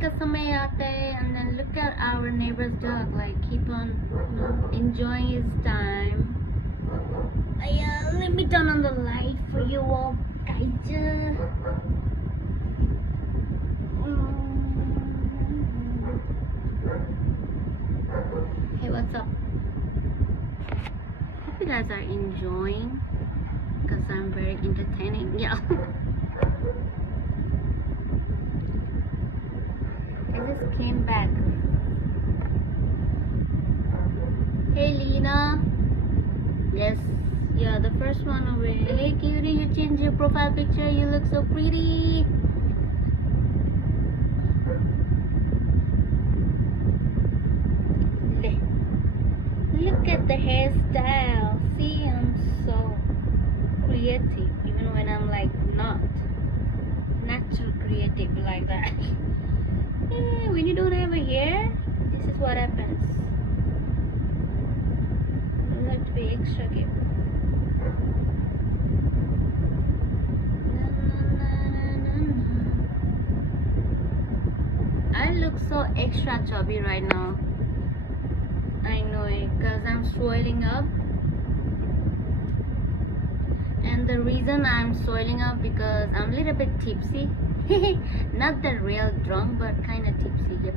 का समय आता है, and then look at our neighbor's dog, like keep on, enjoying his time. Let me turn on the light for you all, guys. Hey, what's up? Hope you guys are enjoying, because I'm very entertaining. Yeah. I just came back. Hey, Lena. Yes, you're the first one over here. Hey, cutie, you changed your profile picture. You look so pretty. Look at the hairstyle. See, I'm so creative, even when I'm like not natural creative like that. Yeah, when you don't have a hair, this is what happens. You have to be extra careful. I look so extra chubby right now. I know it, because I'm swelling up. And the reason I'm swelling up because I'm a little bit tipsy. Not the real drunk, but kind of tipsy. Yep.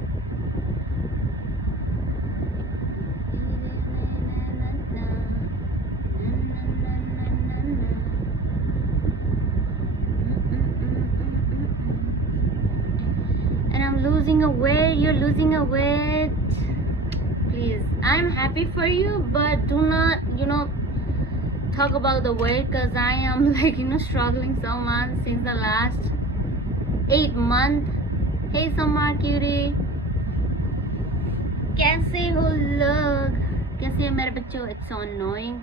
And I'm losing a weight. You're losing a weight. Please, I'm happy for you, but do not, talk about the weight, because I am like, struggling so much since the last 8 months. Hey, Samar cutie. कैसे हो लोग? कैसे है मेरे बच्चों? It's so annoying.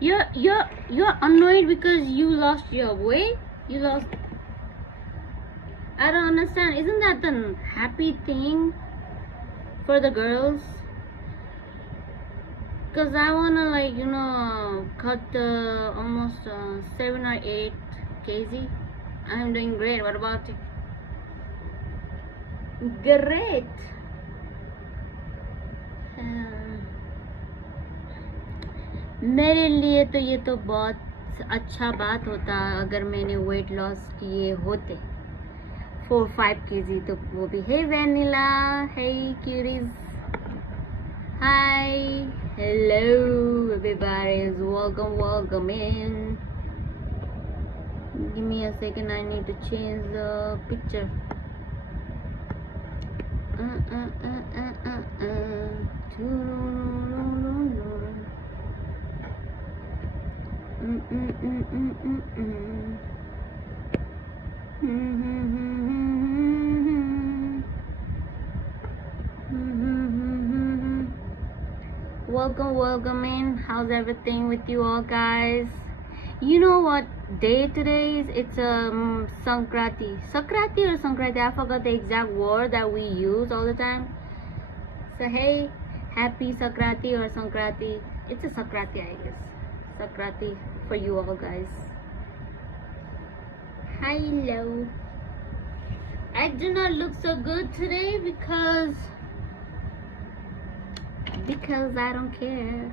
You're annoyed because you lost your weight. You lost. I don't understand. Isn't that the happy thing for the girls? Because I wanna cut almost 7 or 8 kg. I'm doing great. What about you? Great. मेरे लिए तो ये तो बहुत अच्छा बात होता अगर मैंने वेट लॉस किए होते 4-5 kg तो वो भी. Hey Vanilla, hey cuties, hi, hello everybody, welcome in. Give me a second, I need to change the picture. Welcome in. How's everything with you all, guys? You know what day today is? It's Sankranti. Sakrati or Sankranti? I forgot the exact word that we use all the time. So hey, happy Sakrati or Sankranti. It's a Sakrati, I guess. Sakrati for you all, guys. Hello. I do not look so good today because I don't care.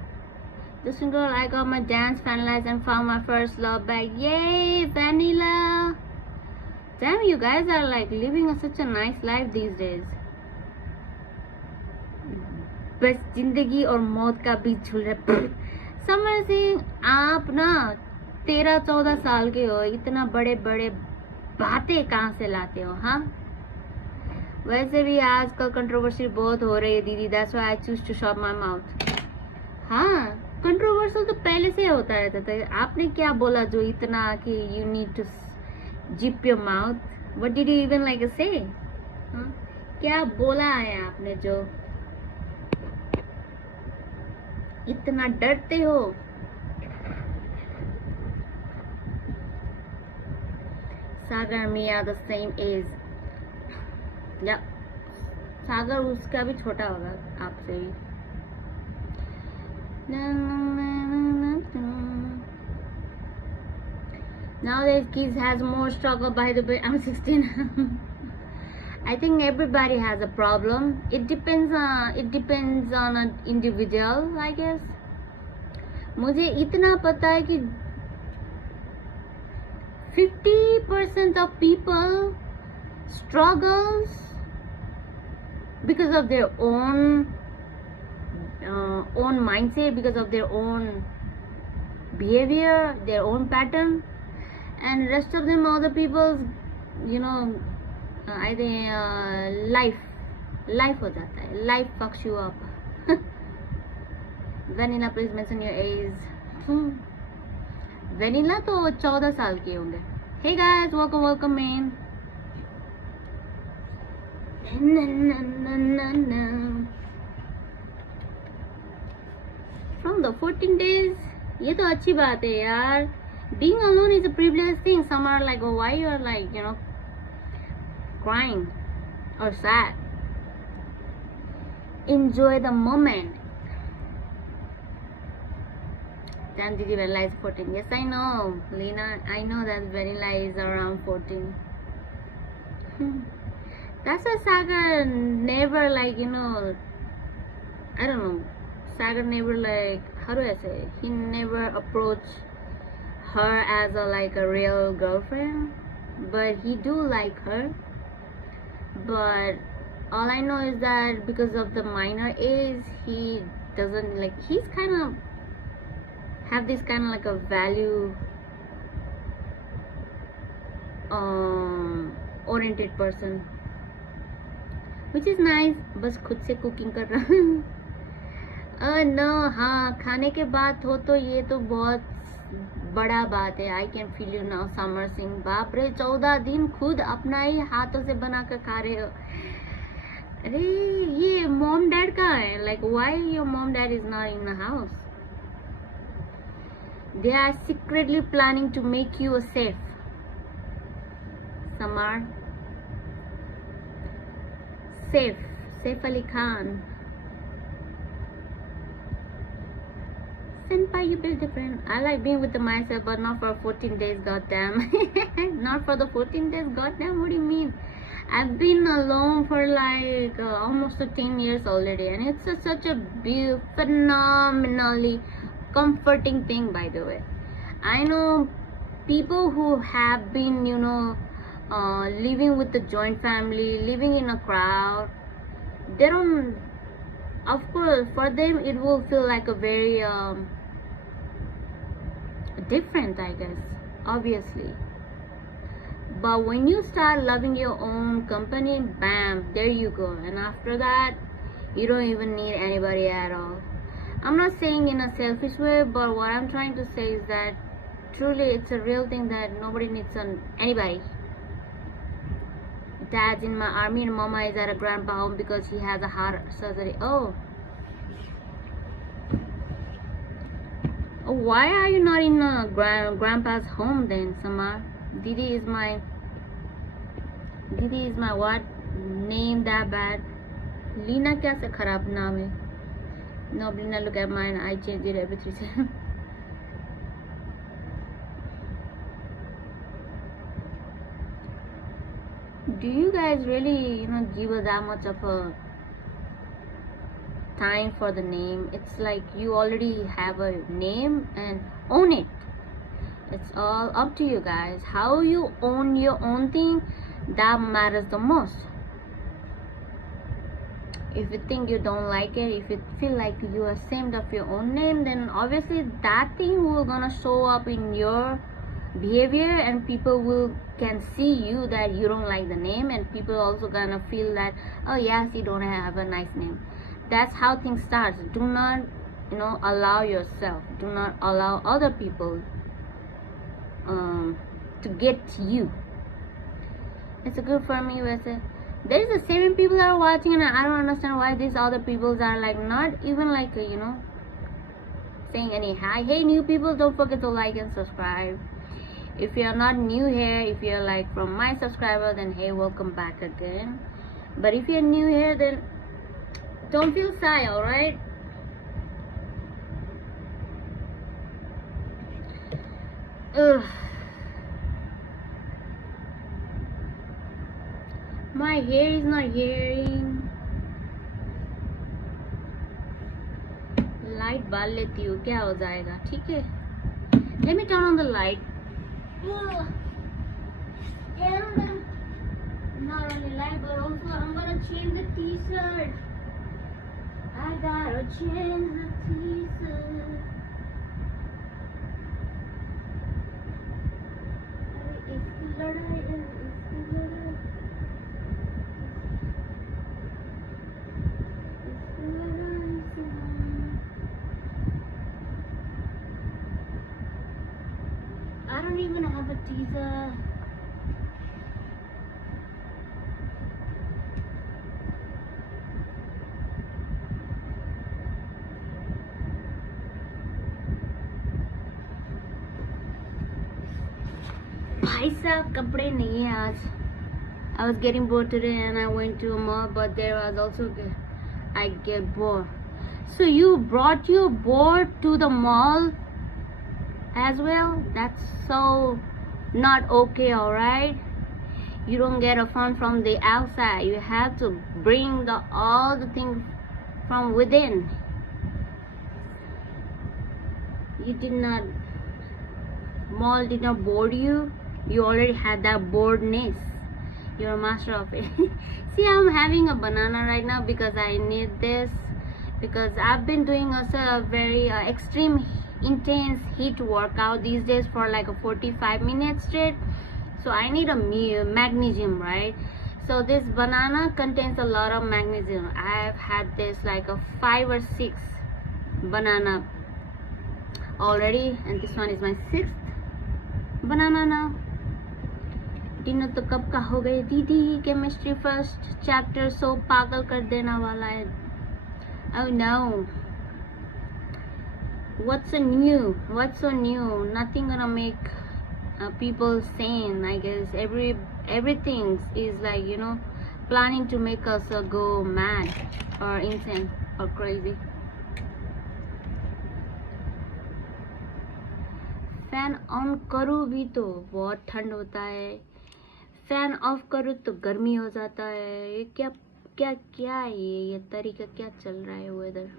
Listen, girl, I got my dance finalized and found my first love bag. Yay, Vanilla. Damn, you guys are like living such a nice life these days. बस जिंदगी और मौत का बीच झूल रहे. समर सिंह, आप ना 13-14 साल के हो, इतना बड़े बड़े बातें कहाँ से लाते हो? हाँ, वैसे भी आजकल कंट्रोवर्सी बहुत हो रही है दीदी. That's why I choose to shut my mouth. हाँ, कंट्रोवर्शियल तो पहले से होता रहता था. आपने क्या बोला जो इतना कि you need to zip your mouth? What did you even like say? क्या बोला है आपने जो इतना डरते हो? सागर मिया द सेम एज. या सागर उसका भी छोटा होगा आपसे भी. Nowadays kids has more struggle. By the way, I'm 16. I think everybody has a problem. It depends on an individual, I guess. मुझे इतना पता है कि 50% of people struggles because of their own mindset, because of their own behavior, their own pattern, and rest of them, other people's, I think life हो जाता है. Life fucks you up. Vanilla, please mention your age. Vanilla तो 14 साल के होंगे. Hey guys, welcome in. From the 14 days, ये तो अच्छी बात है यार. Being alone is a privileged thing. Some are like, oh, why you are like, crying or sad. Enjoy the moment. Damn, did you realize 14? Yes, I know, Lena. I know that Vanilla is around 14. That's why Sagar never like, I don't know. Sagar never like, how do I say? He never approached her as a real girlfriend, but he do like her. But all I know is that because of the minor age, he doesn't like, he's kind of have this kind of like a value oriented person, which is nice. बस खुद से cooking कर रहा no, हाँ, खाने के बाद हो तो ये तो बहुत बड़ा बात है. I can feel you now, Samar Singh. बाप रे, 14 दिन खुद अपना ही हाथों से बना कर खा रहे हो. अरे ये मॉम डैड कहाँ है? Like why your mom dad is not in the house? They are secretly planning to make you a safe. Samar. Saif Ali Khan. Senpai, you build different. I like being with myself, but not for 14 days, goddamn. Not for the 14 days, goddamn. What do you mean? I've been alone for like almost 10 years already, and it's such a beautiful, phenomenally comforting thing, by the way. I know people who have been, living with a joint family, living in a crowd. They don't, of course, for them it will feel like a very different, I guess, obviously. But when you start loving your own company, bam, there you go. And after that, you don't even need anybody at all. I'm not saying in a selfish way, but what I'm trying to say is that truly it's a real thing that nobody needs anybody. Dad's in my army and mama is at a grandpa home because he has a heart surgery. Oh, why are you not in a grandpa's home then, Samar? Didi is my what? Name that bad? Lina kaise kharab naam hai? No, Lina, look at mine. I changed it every 3 seconds. Do you guys really, give that much of a time for the name? It's like you already have a name and own it. It's all up to you guys. How you own your own thing, that matters the most. If you think you don't like it, if you feel like you are ashamed of your own name, then obviously that thing will gonna show up in your behavior, and people can see you that you don't like the name, and people also gonna feel that, oh yes, you don't have a nice name. That's how things start. Do not allow yourself, do not allow other people to get you. It's a good for me, USA. There's the 7 people that are watching, and I don't understand why these other people are like not even like saying any hi. Hey, new people, don't forget to like and subscribe. If you're not new here, if you're like from my subscriber, then hey, welcome back again. But if you're new here, then don't feel shy, alright? My hair is not hearing. Light बाल लेती हूँ, क्या हो जाएगा, ठीक है. Let me turn on the light. And not only light, but also I'm gonna change the t-shirt. I gotta change the t-shirt. अरे इसकी लड़ाई है, इसकी लड़ाई, इसकी लड़ाई से I don't even have a teaser. भाई साहब कपड़े नहीं है आज. I was getting bored today and I went to a mall, but there was also I get bored. So you brought your board to the mall as well? That's so not okay, alright? You don't get a fun from the outside. You have to bring all the things from within. You did not, mall did not board you. You already had that boredness. You're a master of it. See, I'm having a banana right now because I need this, because I've been doing also a very extreme intense heat workout these days for like a 45 minutes straight. So I need a magnesium, right? So this banana contains a lot of magnesium. I've had this like a 5 or 6 banana already, and this one is my 6th banana now. Dinner तो कब का हो गई दीदी. Chemistry first chapter so पागल कर देना वाला है. Oh no, what's so new? Nothing gonna make people sane. I guess everything is like, you know, planning to make us go mad or insane or crazy. Fan on करूँ भी तो बहुत ठंड होता है, फैन ऑफ करूँ तो गर्मी हो जाता है. ये क्या क्या क्या है ये तरीका क्या चल रहा है weather.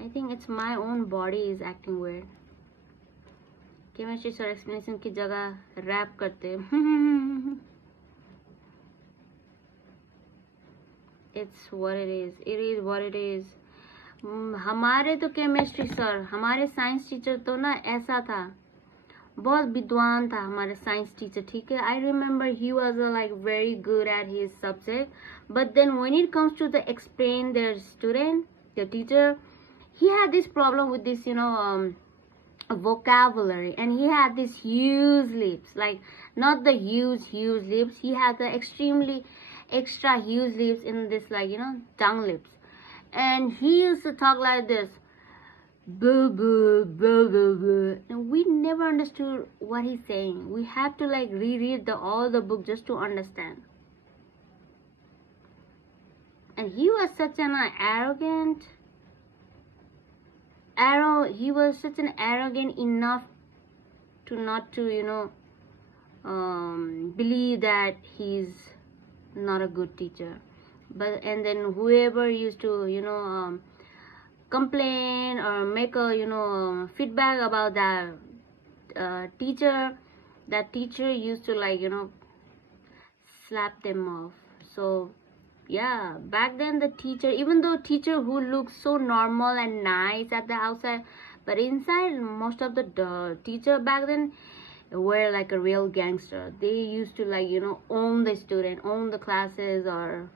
I think it's my own body is acting weird. Chemistry sir explanation की जगह रैप करते. It's what it is what it is. हमारे तो केमिस्ट्री सर, हमारे साइंस टीचर तो ना ऐसा था, बहुत विद्वान था हमारे साइंस टीचर, ठीक है. I remember he was like very good at his subject, but then when it comes to the explain their student, the teacher, he had this problem with this, you know, vocabulary, and he had this huge lips, like not the huge lips, he had the extremely extra huge lips in this, like, you know, tongue lips, and he used to talk like this, boo boo boo boo boo, and we never understood what he's saying. We had to like reread all the book just to understand. And he was such an he was such an arrogant enough to not to, you know, believe that he's not a good teacher. But and then whoever used to, you know, complain or make a, you know, feedback about that teacher, that teacher used to, like, you know, slap them off. So yeah, back then the teacher, even though teacher who looked so normal and nice at the outside, but inside most of the teacher back then were like a real gangster. They used to, like, you know, own the student, own the classes or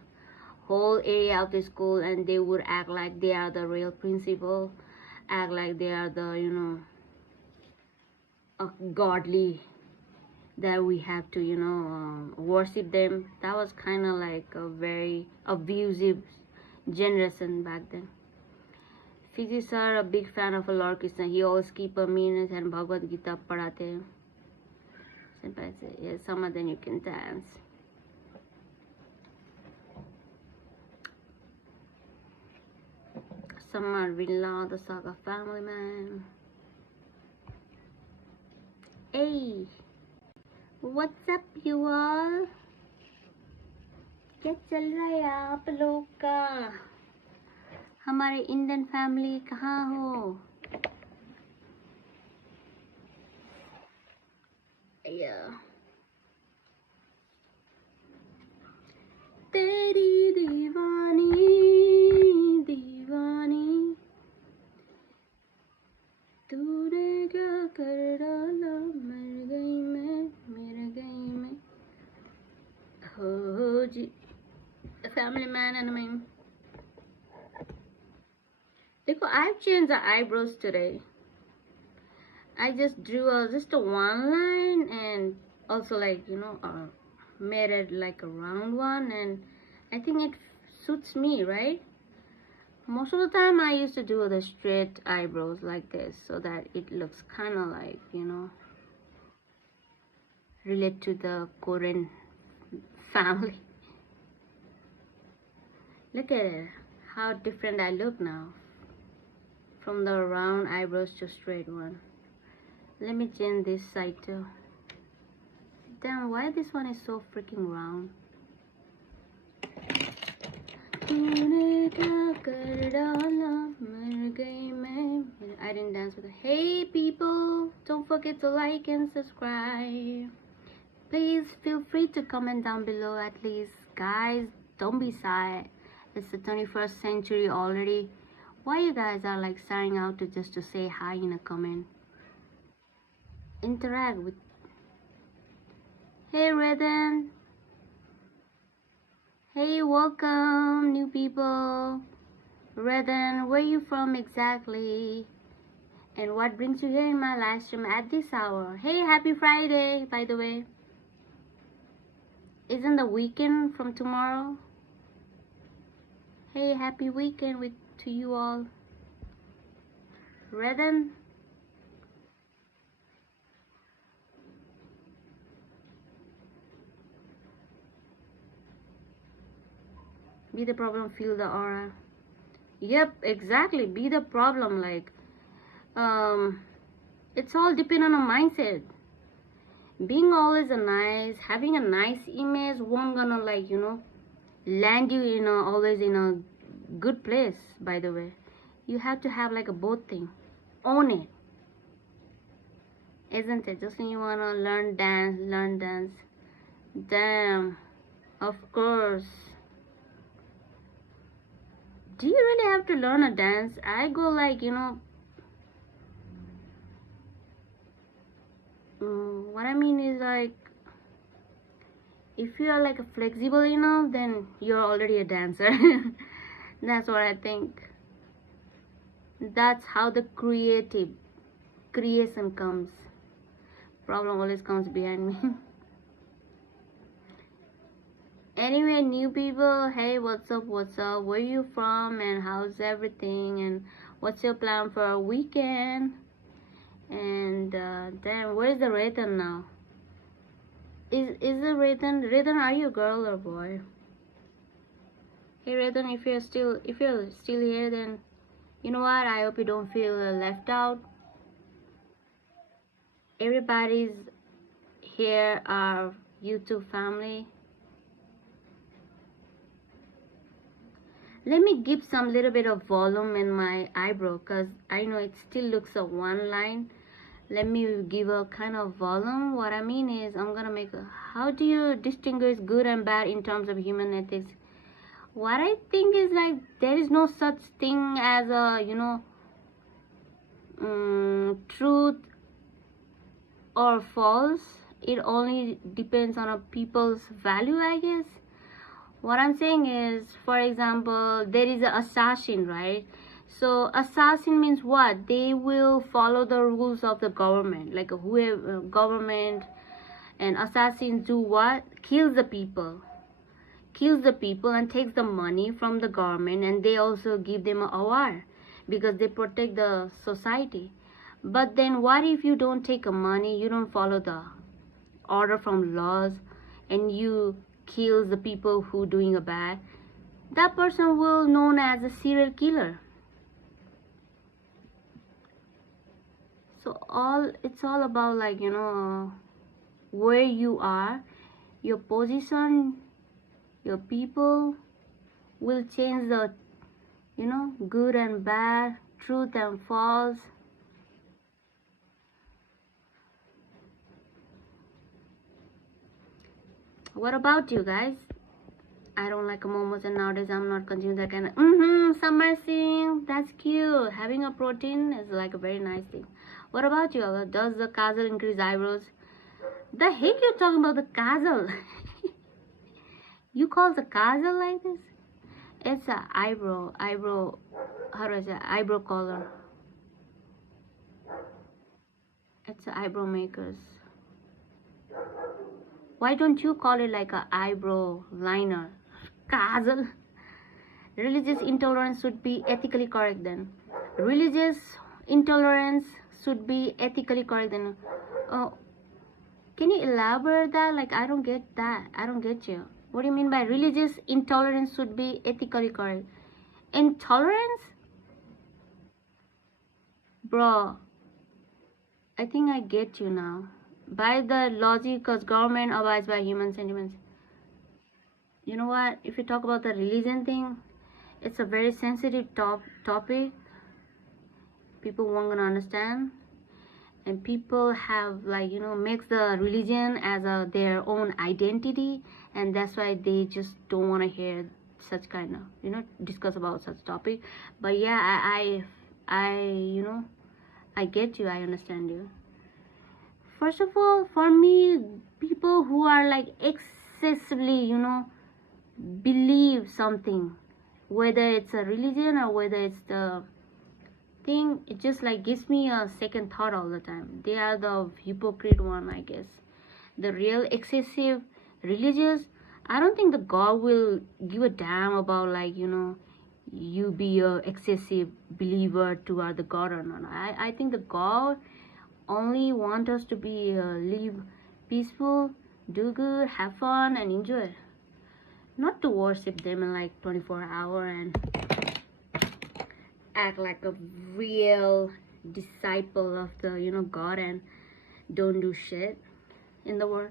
whole area of the school, and they would act like they are the real principal, act like they are the, you know, godly, that we have to, you know, worship them. That was kind of like a very abusive generation back then. Physics are a big fan of Lord Krishna. He always keep a minute and Bhagavad Gita padhate. Yes, some of them you can dance. Some are Villa, the Saga family man. Hey, what's up, you all? क्या चल रहा है आप लोग का? हमारे Indian family कहाँ हो? तेरी दीवानी दीवानी तूने क्या कर डाला, मर गई मैं हो जी. Family man and me. देखो, I've changed the eyebrows today. I just drew just a one line and also made it like a round one, and I think it suits me, right? Most of the time I used to do the straight eyebrows like this so that it looks kind of like, relate to the Korean family. Look at it, how different I look now from the round eyebrows to straight one. Let me change this side too. Damn, why this one is so freaking round? I didn't dance with it. Hey people, don't forget to like and subscribe. Please feel free to comment down below at least. Guys, don't be shy. It's the 21st century already. Why you guys are like starting out to just to say hi in a comment? Interact with. Hey Redden. Hey, welcome new people. Redden, where you from exactly? And what brings you here in my live stream at this hour? Hey, happy Friday, by the way. Isn't the weekend from tomorrow? Hey, happy weekend to you all. Redden. Be the problem, feel the aura. Yep, exactly. Be the problem. It's all dependent on mindset. Being always having a nice image won't gonna land you in always in a good place. By the way, you have to have like a both thing. Own it, isn't it? Just when you wanna learn dance. Damn, of course. Do you really have to learn a dance? I go what I mean is if you are like a flexible enough, then you're already a dancer. That's what I think. That's how the creation comes. Problem always comes behind me. Anyway, new people, hey, what's up, where you from, and how's everything, and what's your plan for a weekend? And then where's the Ratan now? Is the Ratan, are you a girl or boy? Hey Ratan, if you're still here, then you know what, I hope you don't feel left out. Everybody's here, our YouTube family. Let me give some little bit of volume in my eyebrow because I know it still looks a one line. Let me give a kind of volume. What I mean is I'm gonna make a, how do you distinguish good and bad in terms of human ethics? What I think is there is no such thing as a truth or false. It only depends on a people's value, I guess. What I'm saying is, for example, there is an assassin, right? So assassin means what? They will follow the rules of the government, like whoever government, and assassins do what? Kills the people and takes the money from the government, and they also give them a award because they protect the society. But then what if you don't take a money, you don't follow the order from laws, and you kills the people who doing a bad? That person will known as a serial killer. So it's all about where you are, your position, Your people will change the, good and bad, truth and false. What about you guys? I don't like momos, and nowadays I'm not consuming that kind of summer scene. That's cute. Having a protein is like a very nice thing. What about you? Does the kajal increase eyebrows? The heck you talking about the kajal? You call the kajal like this? It's a eyebrow, how do I say, eyebrow color. It's a eyebrow makers. Why don't you call it like a eyebrow liner? Kajal. Religious intolerance should be ethically correct then. Religious intolerance should be ethically correct then. Can you elaborate that? Like, I don't get that. I don't get you. What do you mean by religious intolerance should be ethically correct? Intolerance? Bro, I think I get you now. By the logic, because government abides by human sentiments. You know what? If you talk about the religion thing, it's a very sensitive topic. People won't gonna understand. And people have, like, makes the religion as their own identity, and that's why they just don't want to hear such kind of discuss about such topic. But yeah, I get you. I understand you. First of all, for me, people who are like excessively believe something, whether it's a religion or whether it's the thing, it just like gives me a second thought all the time. They are the hypocrite one, I guess. The real excessive religious, I don't think the God will give a damn about, like, you be a excessive believer toward the God or not. I think the God only want us to be live peaceful, do good, have fun, and enjoy. Not to worship them in like 24 hours and act like a real disciple of the God and don't do shit in the world.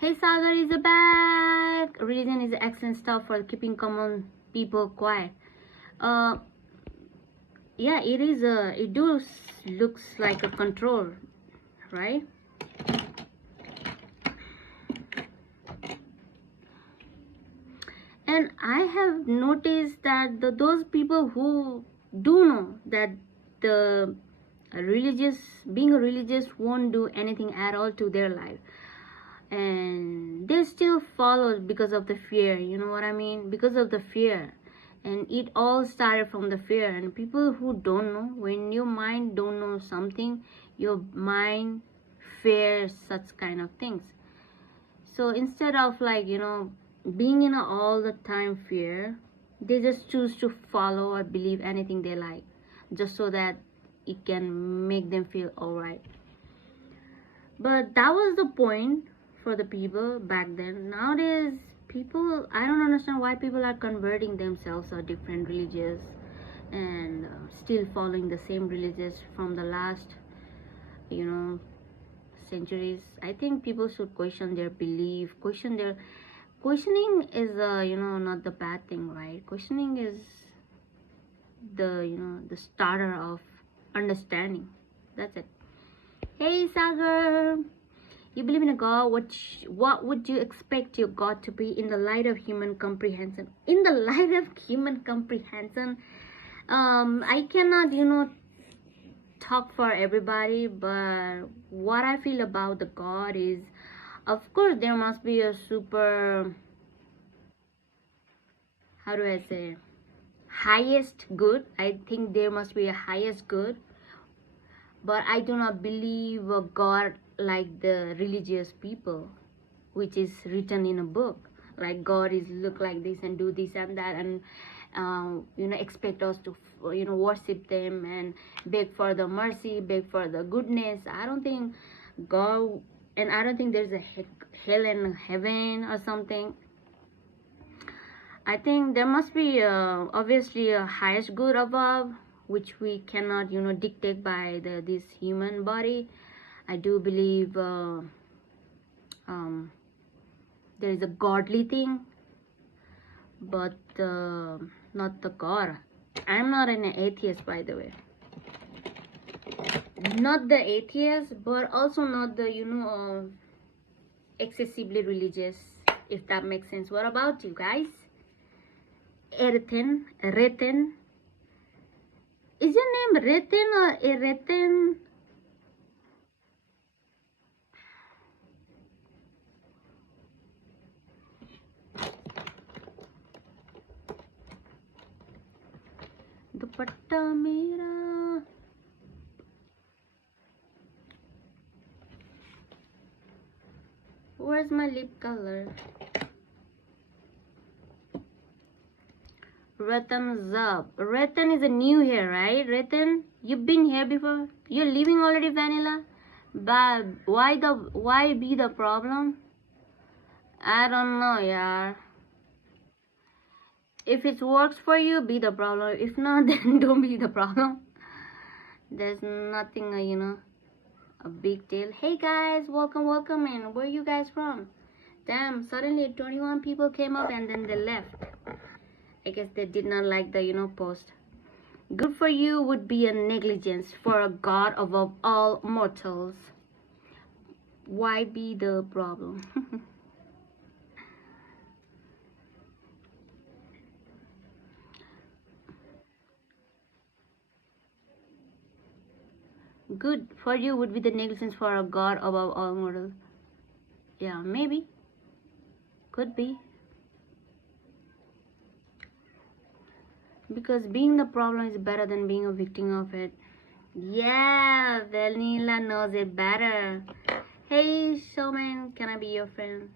Hey, Sagar is back. Religion is excellent stuff for keeping common people quiet. Yeah, it is it does looks like a control, right? And I have noticed that those people who do know that the being a religious won't do anything at all to their life, and they still follow because of the fear, you know what I mean, because of the fear. And it all started from the fear. And people who don't know, when your mind don't know something, your mind fears such kind of things. So instead of, like, being in all the time fear, they just choose to follow or believe anything they like, just so that it can make them feel alright. But that was the point for the people back then. Nowadays, people, I don't understand why people are converting themselves to different religions and still following the same religions from the last centuries. I think people should question their belief, questioning is not the bad thing, right? Questioning is the starter of understanding. That's it. Hey, Sagar, you believe in a God. What would you expect your God to be in the light of human comprehension? In the light of human comprehension, I cannot talk for everybody, but what I feel about the God is, of course, there must be a super, how do I say, highest good. I think there must be a highest good, but I do not believe a God like the religious people, which is written in a book. Like, God is look like this and do this and that, and expect us to worship them and beg for the mercy, beg for the goodness. I don't think God, and I don't think there's a hell and heaven or something. I think there must be obviously a highest good above, which we cannot dictate by this human body. I do believe there is a godly thing, but not the God. I'm not an atheist, by the way. Not the atheist, but also not the, excessively religious, if that makes sense. What about you guys? Reten. Is your name Reten or Ereten? दुपट्टा मेरा. Where's my lip color? Ratan Zab. Ratan is a new here, right? Ratan, you've been here before. You're leaving already, Vanilla. But why be the problem? I don't know, yaar. If it works for you, be the problem. If not, then don't be the problem. There's nothing, a big deal. Hey guys, welcome in. Where you guys from? Damn, suddenly 21 people came up and then they left. I guess they did not like the, post. Good for you would be a negligence for a God above all mortals. Why be the problem? Good for you would be the negligence for a God above all mortals. Yeah, maybe. Could be. Because being the problem is better than being a victim of it. Yeah, Vanilla knows it better. Hey, showman, can I be your friend?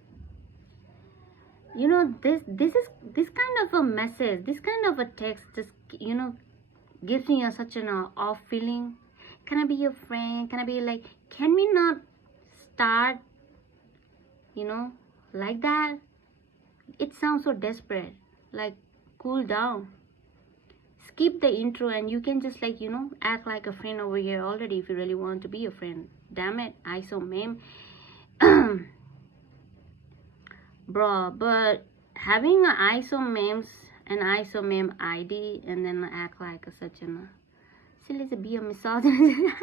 This kind of a message, this kind of a text just, gives me such an off feeling. Can I be your friend? Can I be like, can we not start, like that? It sounds so desperate. Like, cool down. Skip the intro and you can just act like a friend over here already if you really want to be a friend. Damn it, ISO meme. Bro, but having an ISO memes and ISO meme ID and then act like such an silly to be a misogynist.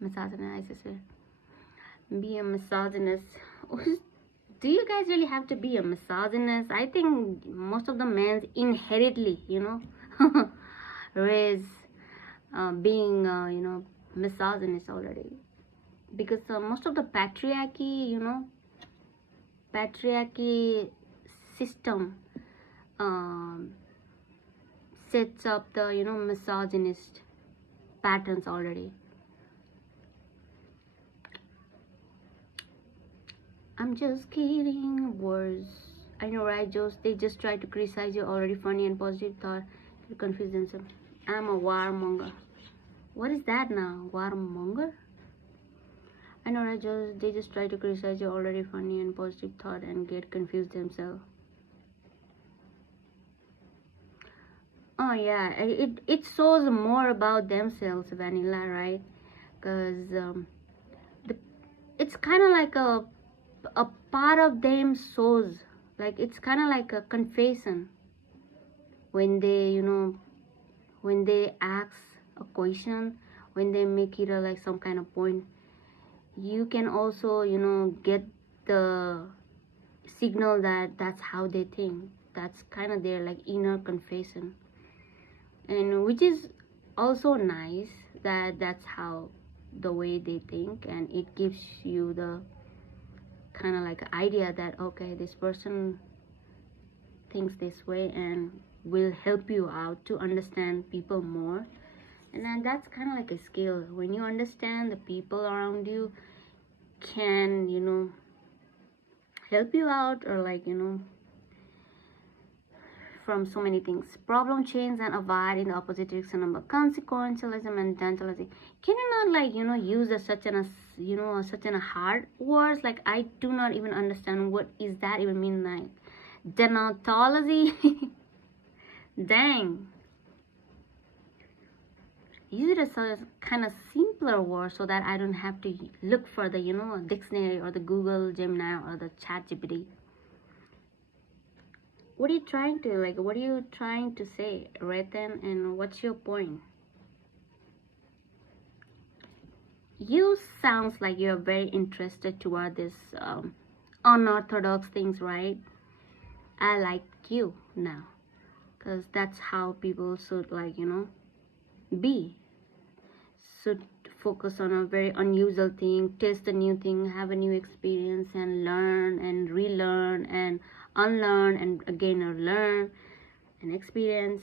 Misogynist, be a misogynist. Do you guys really have to be a misogynist? I think most of the men inherently, raise being, misogynist already. Because most of the patriarchy system sets up the, misogynist patterns already. I'm just kidding. Words. I know, right, Joes? They just try to criticize you. Already funny and positive thought to confuse themselves. I'm a warmonger. What is that now? Warmonger? I know, right, Joes? They just try to criticize you. Already funny and positive thought and get confused themselves. Oh yeah, it shows more about themselves, Vanilla, right? Because it's kind of like a part of them shows, like it's kind of like a confession when they when they ask a question, when they make it like some kind of point. You can also get the signal that that's how they think. That's kind of their like inner confession, and which is also nice that that's how the way they think, and it gives you the kind of like idea that okay, this person thinks this way and will help you out to understand people more. And then that's kind of like a skill. When you understand the people around you can help you out, or like from so many things. Problem, change, and avoid in the opposite direction number. Consequentialism and dentalism. Can you not like use such a hard words? Like I do not even understand what is that even mean. Like denatology. Dang. Use it as a kind of simpler word so that I don't have to look for the dictionary or the Google Gemini or the Chat GPT. what are you trying to, like, what are you trying to say, Ratan, and what's your point? You sounds like you're very interested toward this unorthodox things, right? I like you now, because that's how people should, like, you know, be. Should focus on a very unusual thing, taste a new thing, have a new experience, and learn and relearn and unlearn and again learn and experience.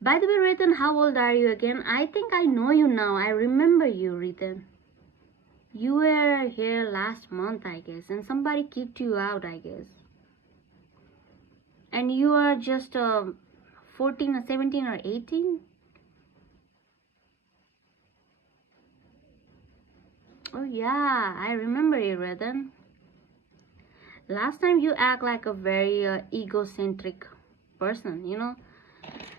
By the way, Ratan, how old are you again? I think I know you now. I remember you, Ratan. You were here last month, I guess, and somebody kicked you out, I guess. And you are just 14 or 17 or 18? Oh yeah, I remember you, Ratan. Last time you act like a very egocentric person, you know.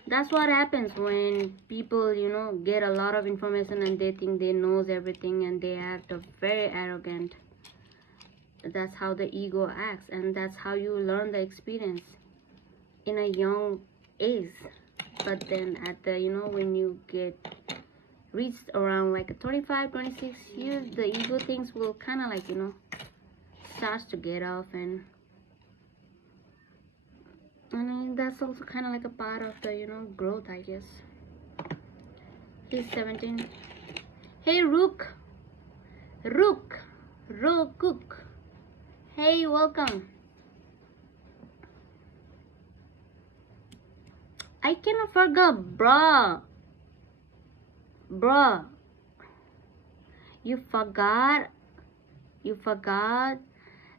That's what happens when people, you know, get a lot of information and they think they knows everything and they act very arrogant. That's how the ego acts, and that's how you learn the experience in a young age. But then at the, you know, when you get reached around like 25, 26 years, the ego things will kind of like, you know, starts to get off, and that's also kind of like a part of the, you know, growth, I guess. He's 17. Hey, Rook. Rook. Hey, welcome. I cannot forget, bruh. You forgot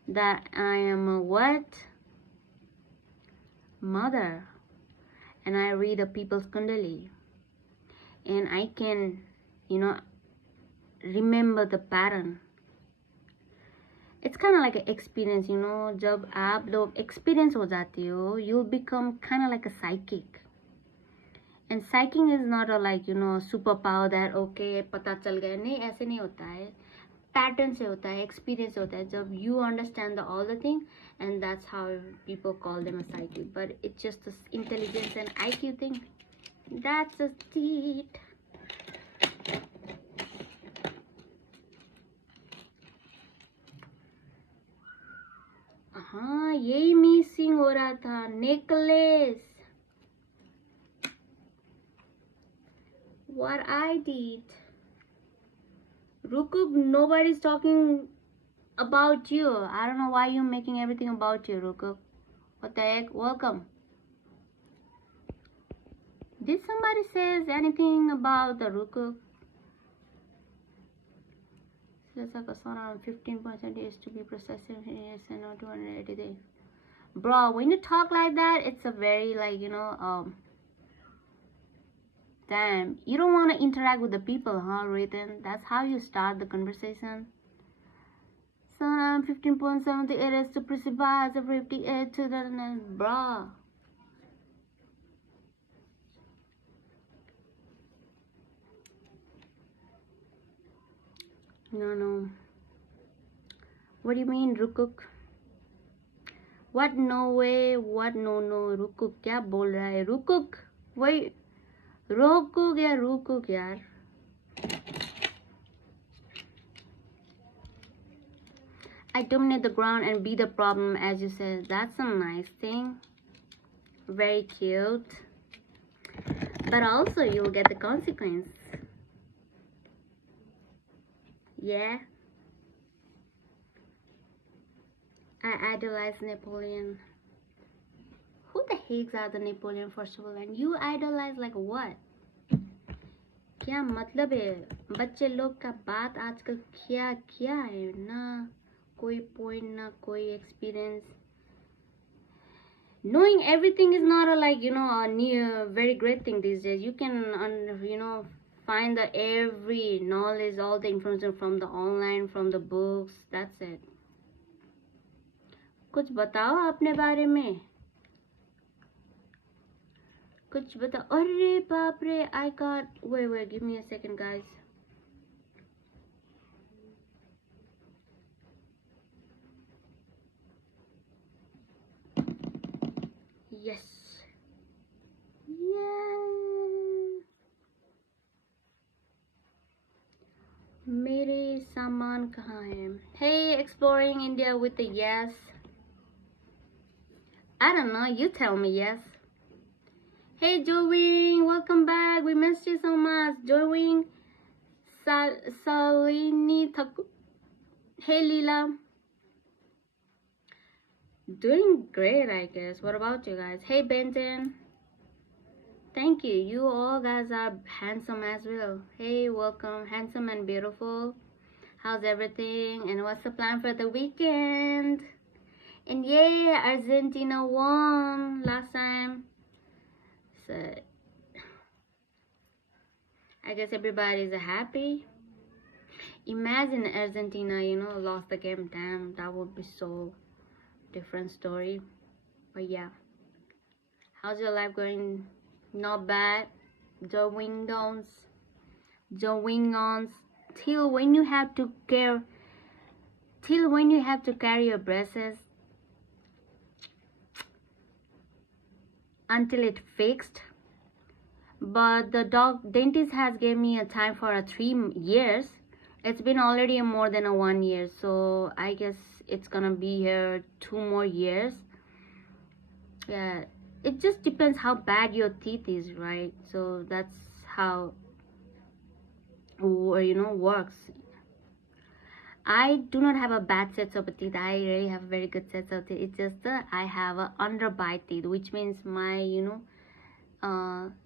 that I am a what? Mother. And I read a people's kundali. And I can, you know, remember the pattern. It's kind of like an experience, you know. जब आप लोग experience हो जाती हो, you'll become kind of like a psychic. And psychic is not a, like, you know, superpower that okay पता चल गया. नहीं, ऐसे नहीं होता है. Pattern से होता है, experience होता है. जब you understand all the thing, and that's how people call them a psychic. But it's just this intelligence and IQ thing. That's a cheat. हाँ, यही मिसिंग हो रहा था. Necklace. What I did. Rukuk, nobody's talking about you. I don't know why you're making everything about you, Rukuk. What the heck? Welcome. Did somebody say anything about the Rukuk? It's like a son on 15% is to be processed in years and not 280 days. Bro, when you talk like that, it's a very, like, you know, damn, you don't want to interact with the people, huh, Rhythm? That's how you start the conversation. Son on 15.78 is to precipitates of 58 to the, bro. No. What do you mean, Rukuk? What no way? What no? Rukuk, क्या बोल रहा है? Rukuk, wait, Rukuk या Rukuk यार? I dominate the ground and be the problem, as you said. That's a nice thing. Very cute. But also, you'll get the consequence. Yeah. I idolize Napoleon. Who the heck are the Napoleon, first of all? And you idolize like what? क्या मतलब है? बच्चे लोग का बात आजकल क्या है ना? कोई point ना कोई experience. Knowing everything is not a, like, you know, a new very great thing these days. You can you know, find the every knowledge, all the information from the online, from the books. That's it. कुछ बताओ अपने बारे में. कुछ बताओ. अरे बाप रे, I got, wait, give me a second, guys. Yes. Yeah. मेरे सामान कहाँ है? Hey, exploring India with a yes. I don't know. You tell me yes. Hey, Joey, welcome back. We missed you so much. Joey, Salini Thaku. Hey, Leela. Doing great, I guess. What about you guys? Hey, Benton. Thank you. You all guys are handsome as well. Hey, welcome. Handsome and beautiful. How's everything? And what's the plan for the weekend? And yay, Argentina won last time. So, I guess everybody's happy. Imagine Argentina, lost the game. Damn, that would be so different story. But yeah. How's your life going? Not bad. Going on till when you have to carry your braces until it fixed. But the dentist has gave me a time for 3 years. It's been already more than 1 year, so I guess it's gonna be here 2 more years. Yeah, it just depends how bad your teeth is, right? So that's how works. I do not have a bad set of teeth. I really have very good sets of teeth. It's just that I have a underbite teeth, which means my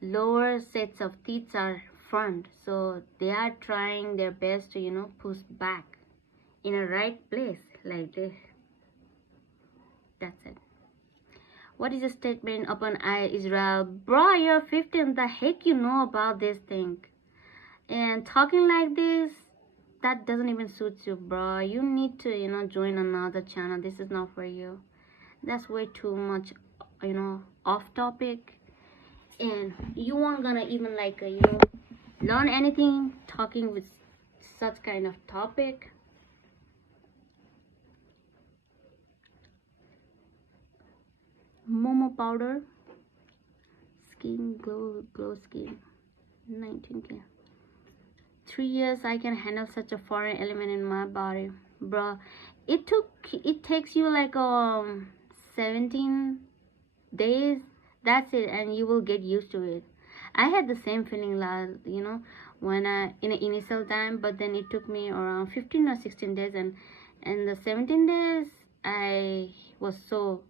lower sets of teeth are front, so they are trying their best to push back in a right place like this. That's it. What is the statement upon Israel? Bro, you're 15. The heck you know about this thing? And talking like this, that doesn't even suit you, bro. You need to join another channel. This is not for you. That's way too much off topic, and you won't gonna even learn anything talking with such kind of topic. Momo powder, skin glow skin, 19K. 3 years I can handle such a foreign element in my body, bro. It takes you 17 days. That's it, and you will get used to it. I had the same feeling when in the initial time, but then it took me around 15 or 16 days, and the 17 days I was so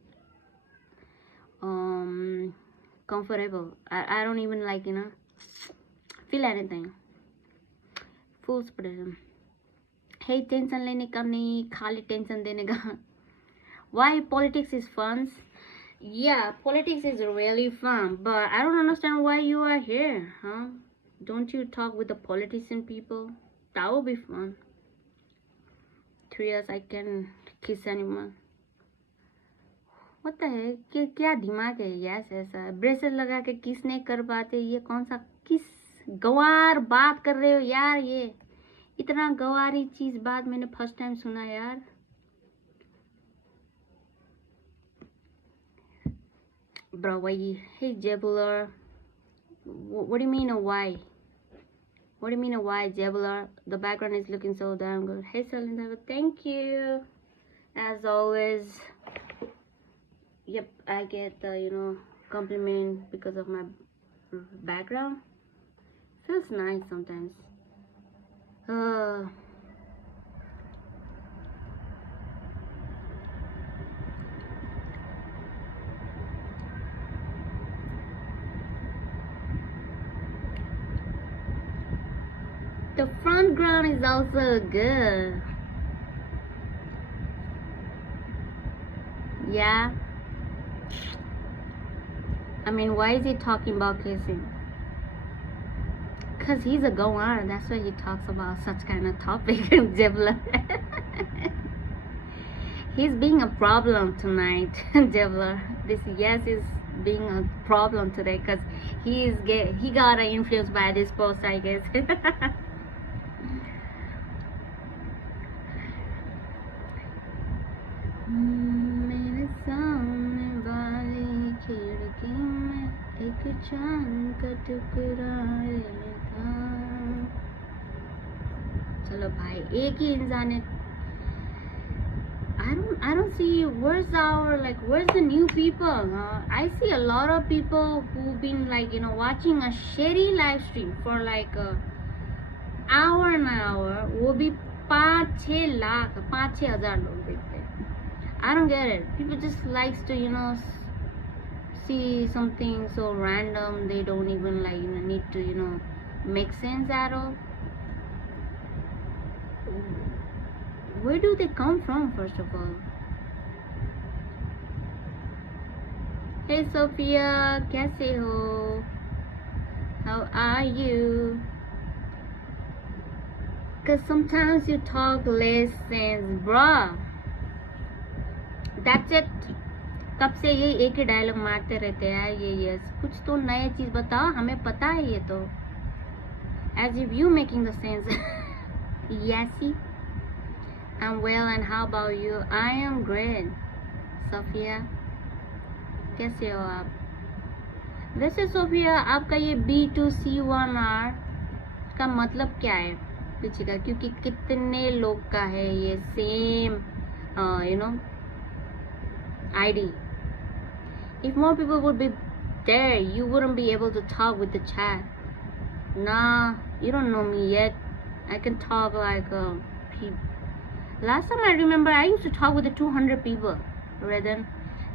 comfortable. I don't even feel anything. Full spread. Hey, tension लेने का नहीं, खाली tension देने का. Why politics is fun? Yeah, politics is really fun, but I don't understand why you are here, huh? Don't you talk with the politician people? That would be fun. 3 years I can kiss anyone. What the heck? क्या दिमाग है यार ऐसा? Bracelet लगा के किस नहीं कर पाते? ये कौन सा किस गवार बात कर रहे हो यार? ये इतना गवारी चीज बात मैंने फर्स्ट टाइम सुना यार. Bro, why? Hey, Jebular. What do you mean a why? What do you mean a why, Jebular? The background is looking so damn good. Hey, Salinda, thank you. As always. Yep, I get the compliment because of my background. Feels nice sometimes. The front ground is also good. Yeah. I mean, why is he talking about kissing? Because he's a go-on. That's why he talks about such kind of topic. Jebla. He's being a problem tonight, Jebla. This yes is being a problem today because he got influenced by this post, I guess. मेरे सामने वाली खिड़की ठुकराए था। चलो भाई, एक ही इंसान है। I don't see where's the new people. I see a lot of people who've been watching a shitty live stream for hour and hour. वो भी 5-6 लाख 5-6 हजार लोग देखते हैं. I don't get it. People just likes to see something so random. They don't even need to make sense at all. Where do they come from, first of all? Hey Sophia, कैसे हो? How are you? Cause sometimes you talk less sense, bruh. That's it. तब से ये एक ही dialogue मारते रहते हैं यार. ये कुछ तो नया चीज बताओ, हमें पता है ये तो. As if you making the sense. Yesi. I'm well, and how about you? I am great. Sophia, कैसे हो आप? वैसे सोफिया, आपका ये B2C1R का मतलब क्या है पीछे का? क्योंकि कितने लोग का है ये same ID. If more people would be there, you wouldn't be able to talk with the chat. Nah, you don't know me yet. I can talk people. Last time I remember, I used to talk with the 200 people, Redden.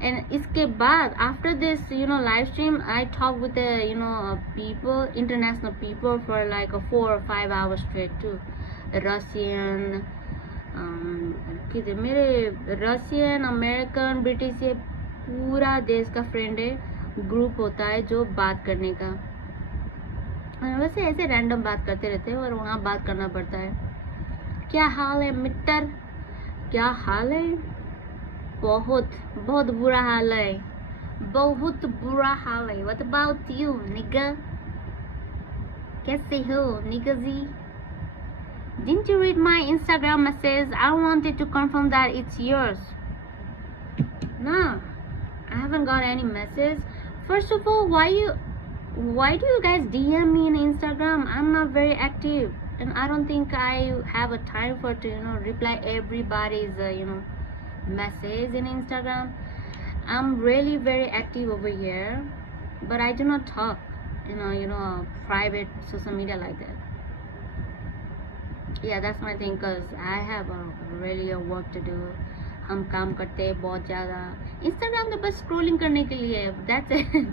And इसके बाद, after this, live stream, I talk with the, people, international people for a 4 or 5 hours straight too. Russian, मेरे Russian, American, British, ये पूरा देश का friend है. Group होता है जो बात करने का. वैसे ऐसे रैंडम बात करते रहते हैं और वहाँ बात करना पड़ता है. क्या हाल है मित्र? क्या हाल है? बहुत बहुत बुरा हाल है. बहुत बुरा हाल है. What about you, nigga? कैसे हो, nigga ji? Didn't you read my Instagram message? I wanted to confirm that it's yours. No, I haven't got any message. First of all, why do you guys DM me on Instagram? I'm not very active. And I don't think I have a time for to reply everybody's message in Instagram. I'm really very active over here, but I do not talk private social media like that. Yeah, that's my thing, cause I have really a work to do. हम काम करते हैं बहुत ज़्यादा. Instagram तो बस scrolling करने के लिए है. That's it.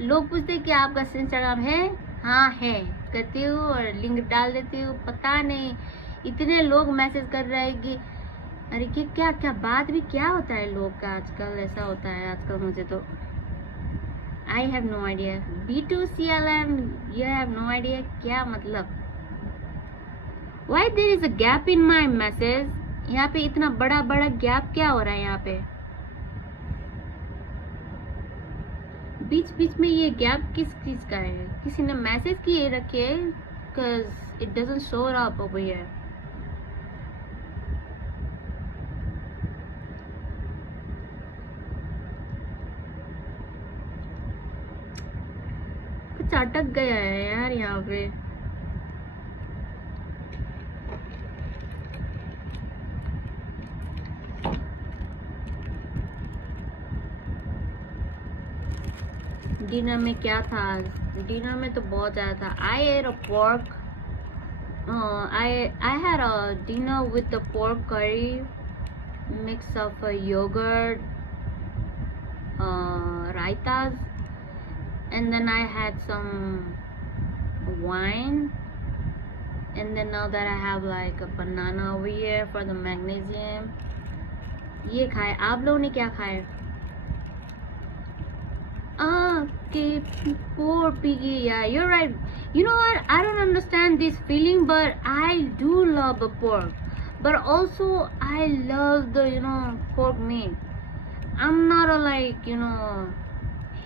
लोग पूछते हैं कि आपका Instagram है? हाँ है, करती हूँ और लिंक डाल देती हूँ. पता नहीं इतने लोग मैसेज कर रहे हैं कि अरे कि क्या क्या बात भी क्या होता है लोग का आजकल. ऐसा होता है आजकल. मुझे तो I have no idea. B2CLM, you have no idea क्या मतलब? Why there is a gap in my message? यहाँ पे इतना बड़ा बड़ा गैप क्या हो रहा है यहाँ पे? बीच बीच में ये गैप किस चीज का है? किसी ने मैसेज किए रखे? Cause it doesn't show up over here. कुछ अटक गया है यार यहाँ पे. डिनर में क्या था? डिनर में तो बहुत ज़्यादा था. I ate a pork. I had a dinner with the pork curry, mix of yogurt, raitas, and then I had some wine, and then now that I have a banana over here for the magnesium. ये खाए. आप लोगों ने क्या खाए? Poor piggy. Yeah, you're right. You know what? I don't understand this feeling, but I do love a pork. But also, I love the pork meat. I'm not a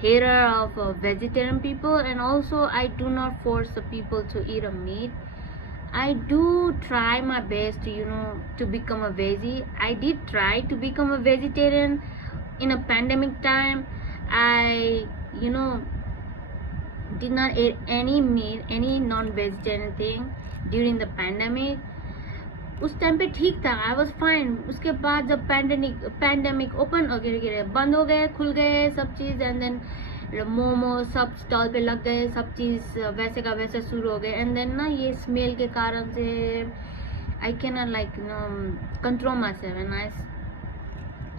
hater of vegetarian people, and also I do not force the people to eat a meat. I do try my best to become a veggie. I did try to become a vegetarian in a pandemic time. I did not eat any meat, any non-vegetarian thing during the pandemic. उस time पे ठीक था, I was fine. उसके बाद जब pandemic open बंद हो गए, खुल गए सब चीज़, एंड देन मोमो सब स्टॉल पे लग गए, सब चीज़ वैसे का वैसे शुरू हो गए. एंड देन ना ये स्मेल के कारण से I can not like control myself,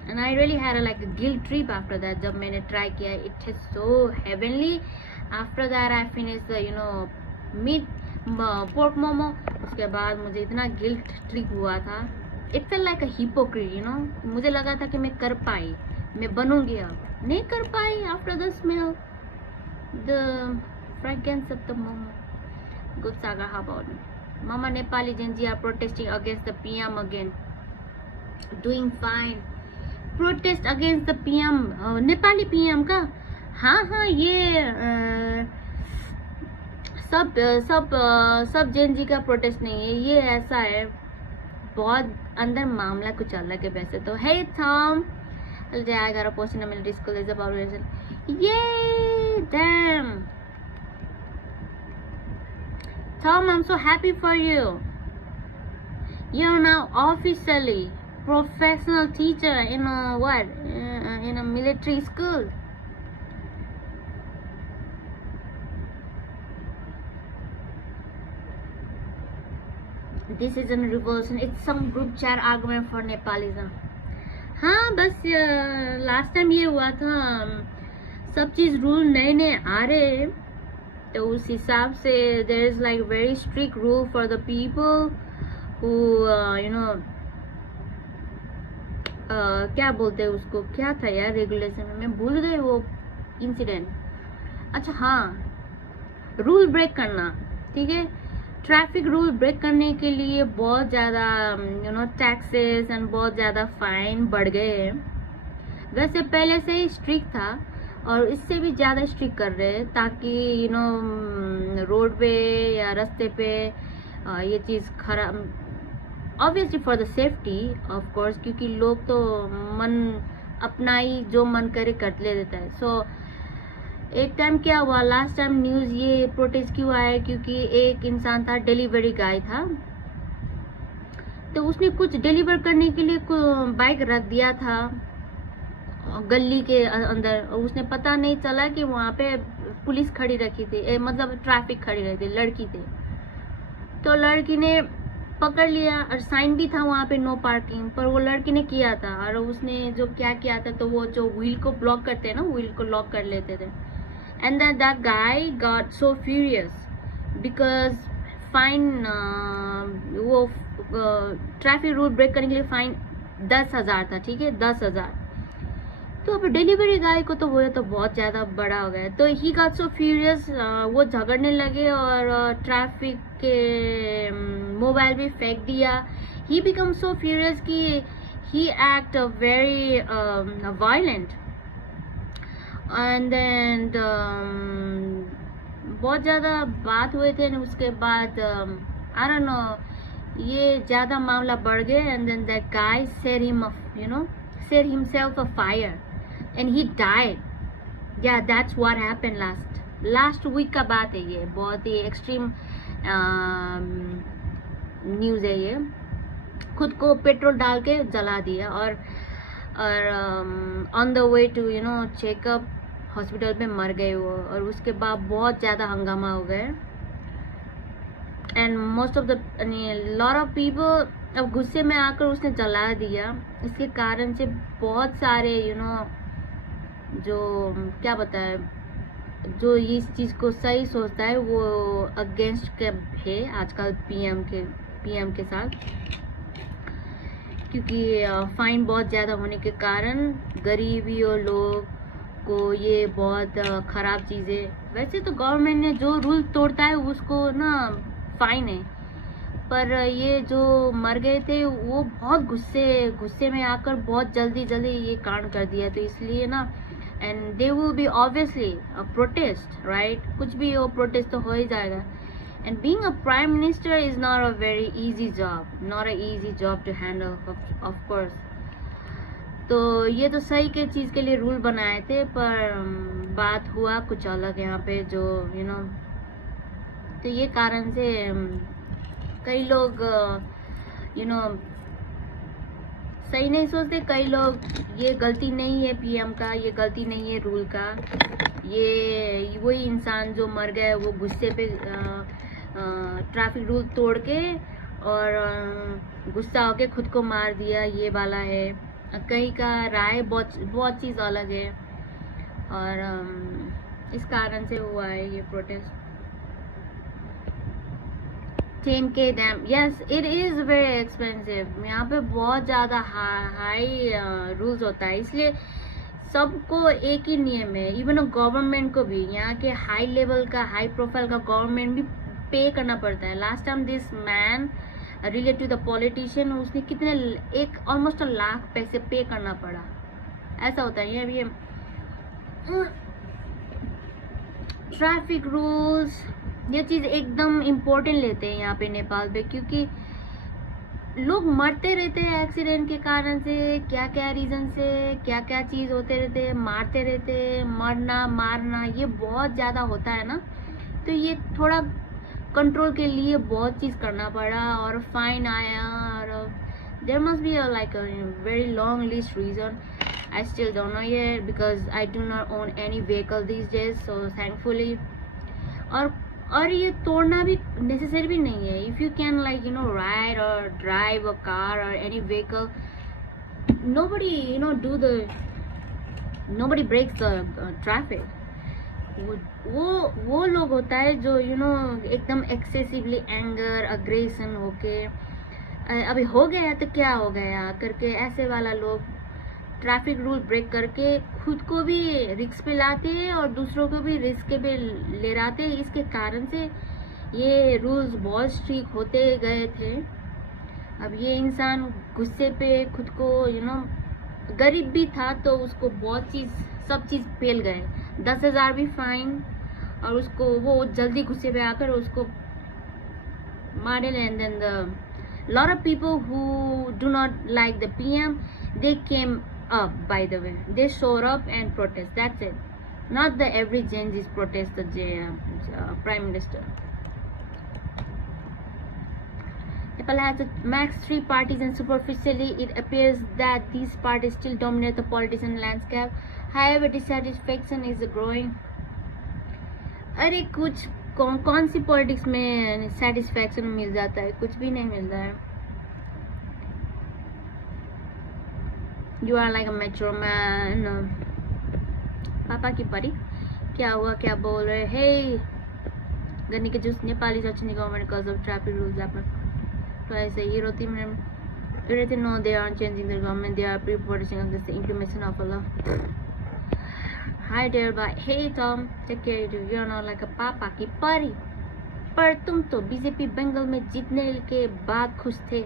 and I really had like a guilt trip after that. जब मैंने ट्राई किया, it is so heavenly. After that I finish the meat pork momo. उसके बाद मुझे इतना गिल्ट ट्रिप हुआ था. It felt like a hypocrite, मुझे लगा था कि मैं कर पाई, मैं बनूंगी. अब नहीं कर पाई. After the smell, the fragrance of the momo. Good saga, how about me? Mama Nepali Gen Z are protesting against the PM again. Doing fine. Protest against the PM, Nepali PM का. हाँ ये सब जेन जी का प्रोटेस्ट नहीं है, ये ऐसा है, बहुत अंदर मामला कुछ अलग है वैसे तो. Hey Tom, I got a post in a military school is about religion. Yay, damn. Tom, I'm so happy for you. You're now officially professional teacher in in a military school. This isn't a revolution, it's some group chat argument for Nepalism. हाँ बस last time ये हुआ था, सब चीज़ rule नए नए आ रहे, तो उस हिसाब से there is like very strict rule for the people who क्या बोलते हैं उसको, क्या था यार रेगुलेशन, मैं भूल गई वो इंसिडेंट. अच्छा हाँ, रूल ब्रेक करना, ठीक है. ट्रैफिक रूल ब्रेक करने के लिए बहुत ज़्यादा टैक्सेस एंड बहुत ज़्यादा फाइन बढ़ गए हैं. वैसे पहले से ही स्ट्रिक्ट था और इससे भी ज़्यादा स्ट्रिक्ट कर रहे हैं, ताकि रोड पे या रास्ते पे ये चीज़ खराब, obviously for the safety of course, क्योंकि लोग तो मन अपना ही जो मन करे कर ले देता है. सो एक टाइम क्या हुआ, लास्ट टाइम न्यूज़ ये प्रोटेस्ट क्यों आया, क्योंकि एक इंसान था, डिलीवरी गाय था, तो उसने कुछ डिलीवर करने के लिए बाइक रख दिया था गली के अंदर. उसने पता नहीं चला कि वहाँ पे पुलिस खड़ी रखी थी, मतलब ट्रैफिक खड़ी रही थी, लड़की थी, तो लड़की ने पकड़ लिया और साइन भी था वहाँ पे नो पार्किंग, पर वो लड़की ने किया था. और उसने जो क्या किया था, तो वो जो व्हील को ब्लॉक करते हैं ना, व्हील को लॉक कर लेते थे. And that guy got so furious because fine, वो ट्रैफिक रूल ब्रेक करने के लिए फाइन 10,000 था, ठीक है, 10,000. तो अब डिलीवरी गाय को तो वो तो बहुत ज़्यादा बड़ा हो गया, तो ही गॉट सो फ्यूरियस, वो झगड़ने लगे और ट्रैफिक के मोबाइल भी फेंक दिया. ही बिकम सो फ्यूरियस कि he act very violent, and then बहुत ज़्यादा बात हुए थे. उसके बाद आई डोंट नो, ये ज़्यादा मामला बढ़ गया. And then that guy set himself a fire and he died. Yeah, that's what happened last week का बात है. ये बहुत ही एक्सट्रीम न्यूज़ है. ये खुद को पेट्रोल डाल के जला दिया और on the way to checkup hospital में मर गए वो. और उसके बाद बहुत ज़्यादा हंगामा हो गए. And most of the lot of people अब गुस्से में आकर उसने जला दिया. इसके कारण से बहुत सारे जो क्या बताए, जो इस चीज़ को सही सोचता है वो अगेंस्ट के है आजकल पीएम के साथ, क्योंकि फाइन बहुत ज़्यादा होने के कारण गरीबी और लोग को ये बहुत ख़राब चीज़ें. वैसे तो गवर्नमेंट ने जो रूल तोड़ता है उसको ना फाइन है, पर ये जो मर गए थे वो बहुत गुस्से में आकर बहुत जल्दी ये कांड कर दिया. तो इसलिए ना, and they will be obviously protest, right, कुछ भी हो प्रोटेस्ट तो हो ही जाएगा. And being a prime minister is not a very easy job, not a easy job to handle of course. तो ये तो सही के चीज़ के लिए रूल बनाए थे, पर बात हुआ कुछ अलग यहाँ पे, जो तो ये कारण से कई लोग सही नहीं सोचते। कई लोग ये गलती नहीं है पीएम का, ये गलती नहीं है रूल का, ये वही इंसान जो मर गए वो गुस्से पे ट्रैफिक रूल तोड़ के और गुस्सा होके खुद को मार दिया, ये वाला है। कहीं का राय बहुत चीज़ अलग है, और इस कारण से हुआ है ये protest. 10K dam, yes it is very expensive. यहाँ पे बहुत ज़्यादा हाई रूल्स होता है, इसलिए सबको एक ही नियम है। इवन गवर्नमेंट को भी, यहाँ के हाई लेवल का, हाई प्रोफाइल का गवर्नमेंट भी पे करना पड़ता है। Last time this man related to the politician, उसने कितने ऑलमोस्ट 1 लाख पैसे पे करना पड़ा। ऐसा होता है। ये ट्रैफिक रूल्स, ये चीज़ एकदम इम्पोर्टेंट लेते हैं यहाँ पे नेपाल पे, क्योंकि लोग मरते रहते हैं एक्सीडेंट के कारण से, क्या क्या रीज़न से क्या क्या चीज़ होते रहते हैं, मारते रहते हैं। मरना मारना ये बहुत ज़्यादा होता है ना, तो ये थोड़ा कंट्रोल के लिए बहुत चीज़ करना पड़ा, और फाइन आया, और there must be like a very long list reason. I still don't know yet because I do not own any vehicle these days, so thankfully। और ये तोड़ना भी necessary भी नहीं है। If you can ride or drive a car or any vehicle, nobody breaks the traffic। वो लोग होता है जो एकदम एक्सेसिवली एंगर अग्रेशन होके अभी हो गया तो क्या हो गया करके, ऐसे वाला लोग ट्रैफिक रूल ब्रेक करके खुद को भी रिस्क पे लाते हैं और दूसरों को भी रिस्क पे ले जाते हैं। इसके कारण से ये रूल्स बहुत स्ट्रिक्ट होते गए थे। अब ये इंसान गुस्से पे खुद को गरीब भी था तो उसको सब चीज़ पेल गए, 10,000 भी फाइन, और उसको वो जल्दी गुस्से पे आकर उसको मारे। And then the lot of people who do not like the PM, they came up, by the way, they showed up and protest, that's it. Not the every Gen Z's protest the Prime Minister. Nepal has a max 3 parties, and superficially it appears that these parties still dominate the politician landscape. However, dissatisfaction is growing. अरे कुछ कौन सी politics में satisfaction मिल जाता है? कुछ भी नहीं मिलता है। You are like a mature man. पापा की परी, क्या हुआ, क्या बोल रहे? हे गन्नी के juice Nepali Sachin government cause of traffic rules happen. तो ऐसे ही रोती में no they are changing the government, they are protesting against the implementation of law. Hi there, bye. Hey Tom, take care of you. You're not like a पापा की परी। पर तुम तो बीजेपी बंगाल में जीतने के बाद खुश थे।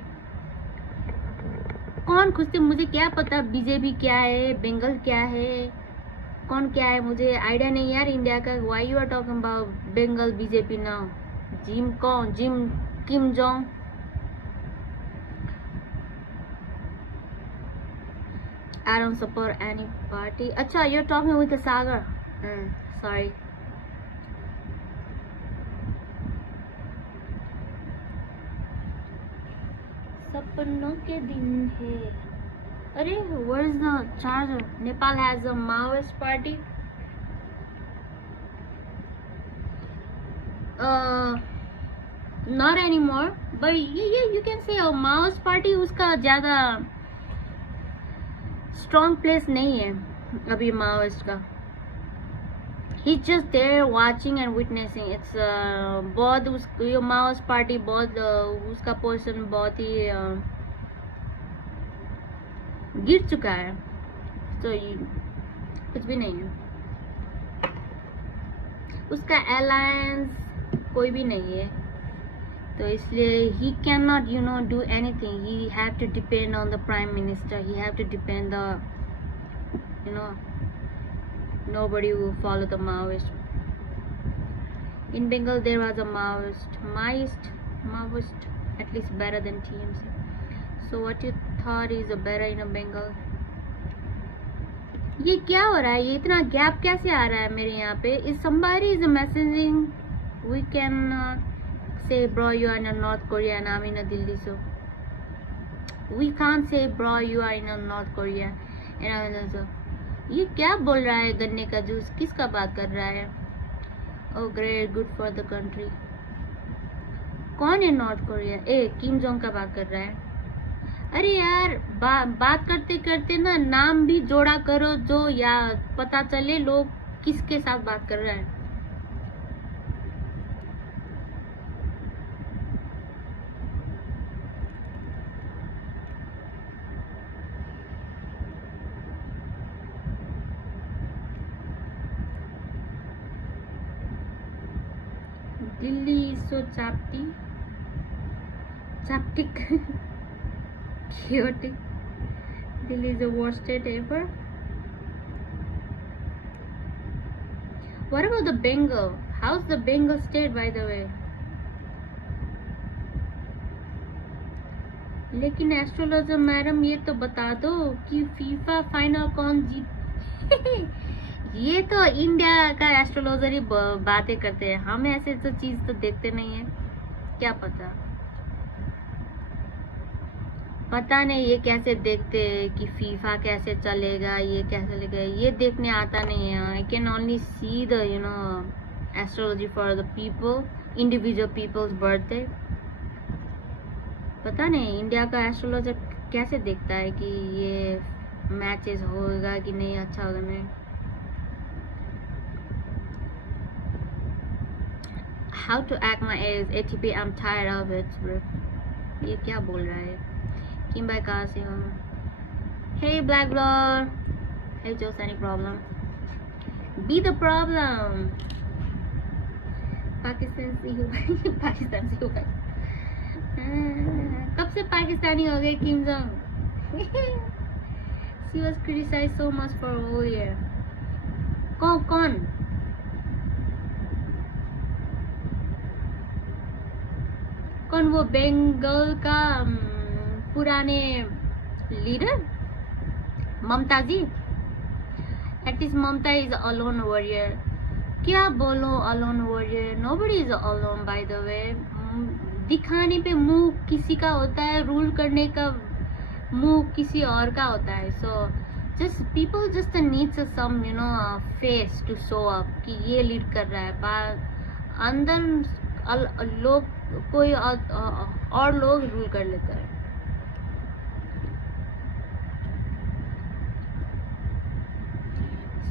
कौन खुश थे? मुझे क्या पता बीजेपी क्या है, बंगाल क्या है, कौन क्या है, मुझे आइडिया नहीं यार इंडिया का। Why you are talking about Bengal BJP now? Jim Kim Jong. I don't support any party. अच्छा, you're talking with the Sagar. Sorry. सपनों के दिन है। अरे, where is the charger? Nepal has a Maoist party. Not anymore. But yeah, you can say a Maoist party. उसका ज़्यादा strong place नहीं है अभी माओइस्ट का। He just there watching and witnessing. It's बहुत ये माओइस्ट पार्टी बहुत उसका पोजीशन बहुत ही गिर चुका है, तो कुछ भी नहीं है। उसका अलायंस कोई भी नहीं है, तो इसलिए he cannot do anything. He have to depend on the prime minister. He have to depend the nobody will follow the Maoist. In Bengal there was a Maoist at least better than TMC. So what you thought is better in a Bengal? ये क्या हो रहा है? ये इतना gap कैसे आ रहा है मेरे यहाँ पे? Is somebody is messaging we can say bro you are in a North Korea and I'm in a Delhi, so we can't say bro you are in a North Korea and I'm in a, so ये क्या बोल रहा है? गन्ने का juice किसका बात कर रहा है? Oh great, good for the country. कौन है नॉर्थ कोरिया? ए किम जोंग का बात कर रहा है। अरे यार बात करते करते ना नाम भी जोड़ा करो जो या पता चले लोग किसके साथ बात कर रहा है। दिल्ली सो चाप्टिक chaotic. Delhi is the worst state ever. What about the Bengal? How's the Bengal state, by the way? लेकिन एस्ट्रोलॉजर मैडम ये तो बता दो कि फीफा फाइनल कौन जीत ये तो इंडिया का एस्ट्रोलॉजर ही बातें करते हैं, हम ऐसे तो चीज तो देखते नहीं है। क्या पता नहीं ये कैसे देखते हैं कि फीफा कैसे चलेगा, ये कैसे चलेगा, ये देखने आता नहीं है। I can only see the astrology for the people, individual peoples birthday. पता नहीं इंडिया का एस्ट्रोलॉजर कैसे देखता है कि ये मैचेस होगा कि नहीं, अच्छा होगा नहीं। How to act my age ATP, I am tired of it. ये क्या बोल रहा है? किम भाई कहाँ से हो? Hey black blur, hey Jose, any problem? Be the problem. Pakistan से हो पाकिस्तान से हो गए। कब से पाकिस्तानी हो गए Kim Jong? She was criticized so much for a whole year. कौन? कौन वो बंगाल का पुराने leader Mamata ji? At least Mamata is alone warrior. क्या बोलो alone warrior? Nobody is alone by the way. दिखाने पे मुंह किसी का होता है, रूल करने का मुंह किसी और का होता है। So just people just needs some face to show up कि ये लीड कर रहा है। अंदर लोग कोई और लोग रूल कर लेता है।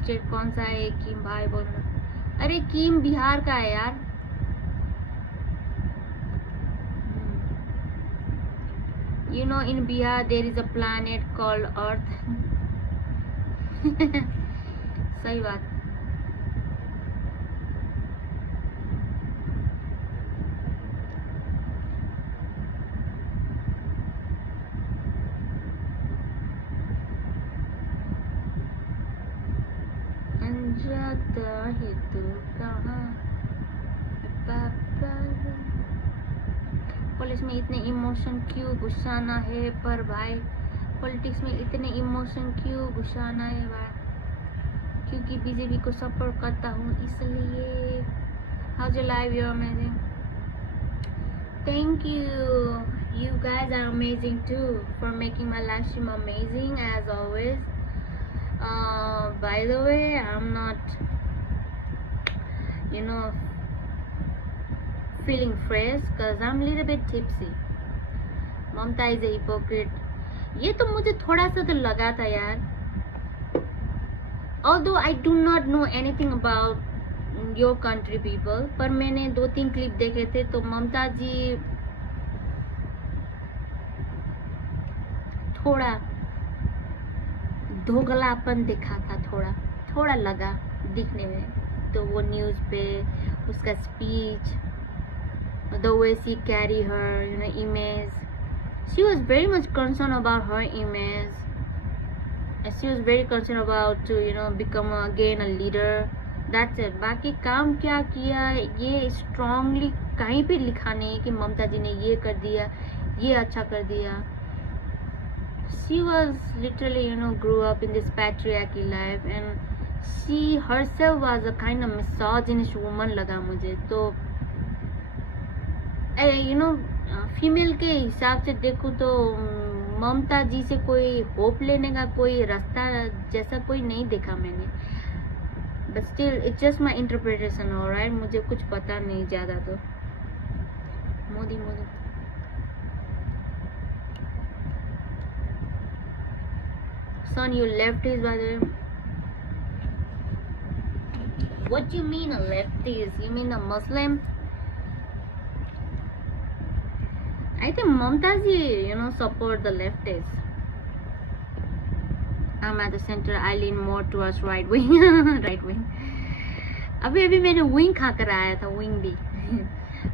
स्टेट कौन सा है? किम भाई बोल रहा। अरे किम बिहार का है यार। You know, in Bihar there is a planet called Earth. सही बात। पुलिस में इतने इमोशन क्यों घुसाना है? पर भाई पॉलिटिक्स में इतने इमोशन क्यों घुसाना है भाई? क्योंकि बीजेपी को सपोर्ट करता हूँ इसलिए। How your life? You amazing. Thank you, you guys are amazing too for making my life stream amazing as always. By the way I am not feeling fresh because I'm a little bit tipsy. Mamta is a hypocrite. ये तो मुझे थोड़ा सा तो लगा था यार। Although I do not know anything about your country people, पर मैंने 2-3 क्लिप देखे थे तो ममता जी थोड़ा धोगलापन दिखा था, थोड़ा लगा दिखने में। तो वो न्यूज़ पे उसका speech, the way she carry her image, she was very much concerned about her image, and she was very concerned about to become again a leader. That's it. बाकी काम क्या किया ये strongly कहीं पे लिखा नहीं कि ममता जी ने ये कर दिया, ये अच्छा कर दिया। she was literally, grew up in this patriarchy life, and she herself was a kind of misogynist woman लगा मुझे तो फीमेल के हिसाब से देखूँ तो ममता जी से कोई होप लेने का कोई रास्ता जैसा कोई नहीं देखा मैंने, but still it's just my interpretation, alright, मुझे कुछ पता नहीं ज़्यादा तो। Modi Modi son, you lefties by the way. What you mean a leftist? You mean a Muslim? I think Mamtaji, support the leftists. I'm at the center. I lean more towards right wing. Right wing. अभी मैंने wing खा कर आया था, wing भी.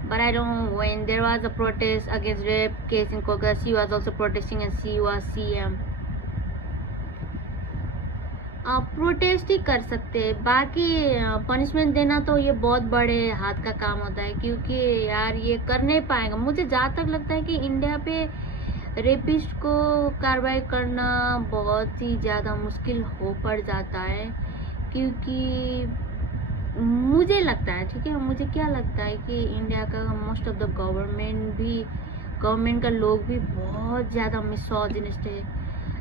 But I don't know, when there was a protest against rape case in Kolkata, she was also protesting and she was CM. आप protest ही कर सकते हैं, बाकी पनिशमेंट देना तो ये बहुत बड़े हाथ का काम होता है, क्योंकि यार ये कर नहीं पाएगा। मुझे जहाँ तक लगता है कि इंडिया पे रेपिस्ट को कार्रवाई करना बहुत ही ज़्यादा मुश्किल हो पड़ जाता है, क्योंकि मुझे लगता है, ठीक है, मुझे क्या लगता है कि इंडिया का मोस्ट ऑफ द गवर्नमेंट का लोग भी बहुत ज़्यादा मिसोजिनिस्ट है,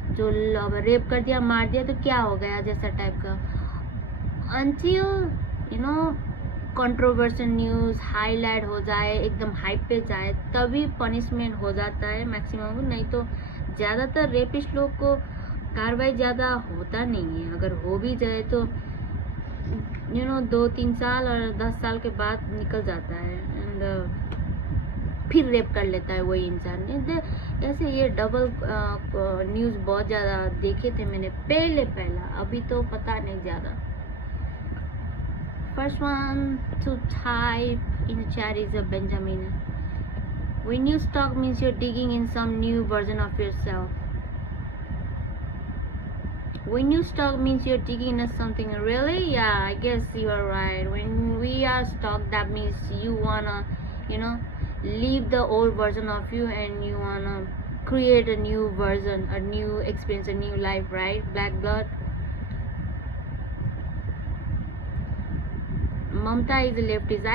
जो रेप कर दिया मार दिया तो क्या हो गया जैसा टाइप का, until कंट्रोवर्शियल न्यूज़ हाईलाइट हो जाए, एकदम हाइप पे जाए, तभी पनिशमेंट हो जाता है मैक्सिमम, नहीं तो ज़्यादातर रेपिस्ट लोग को कार्रवाई ज़्यादा होता नहीं है। अगर हो भी जाए तो 2-3 साल और 10 साल के बाद निकल जाता है, एंड फिर रेप कर लेता है वही इंसान। ऐसे ये डबल न्यूज़ बहुत ज़्यादा देखे थे मैंने पहला, अभी तो पता नहीं ज़्यादा। First one to type in the chat is a Benjamin. When you stalk means you're digging in some new version of yourself. When you stalk means you're digging in something. Really? Yeah, I guess you are right. When we are stalked, that means you wanna, leave the old version of you and you wanna create a new version, a new experience, a new life, right? Black blood. Mamta is a leftist.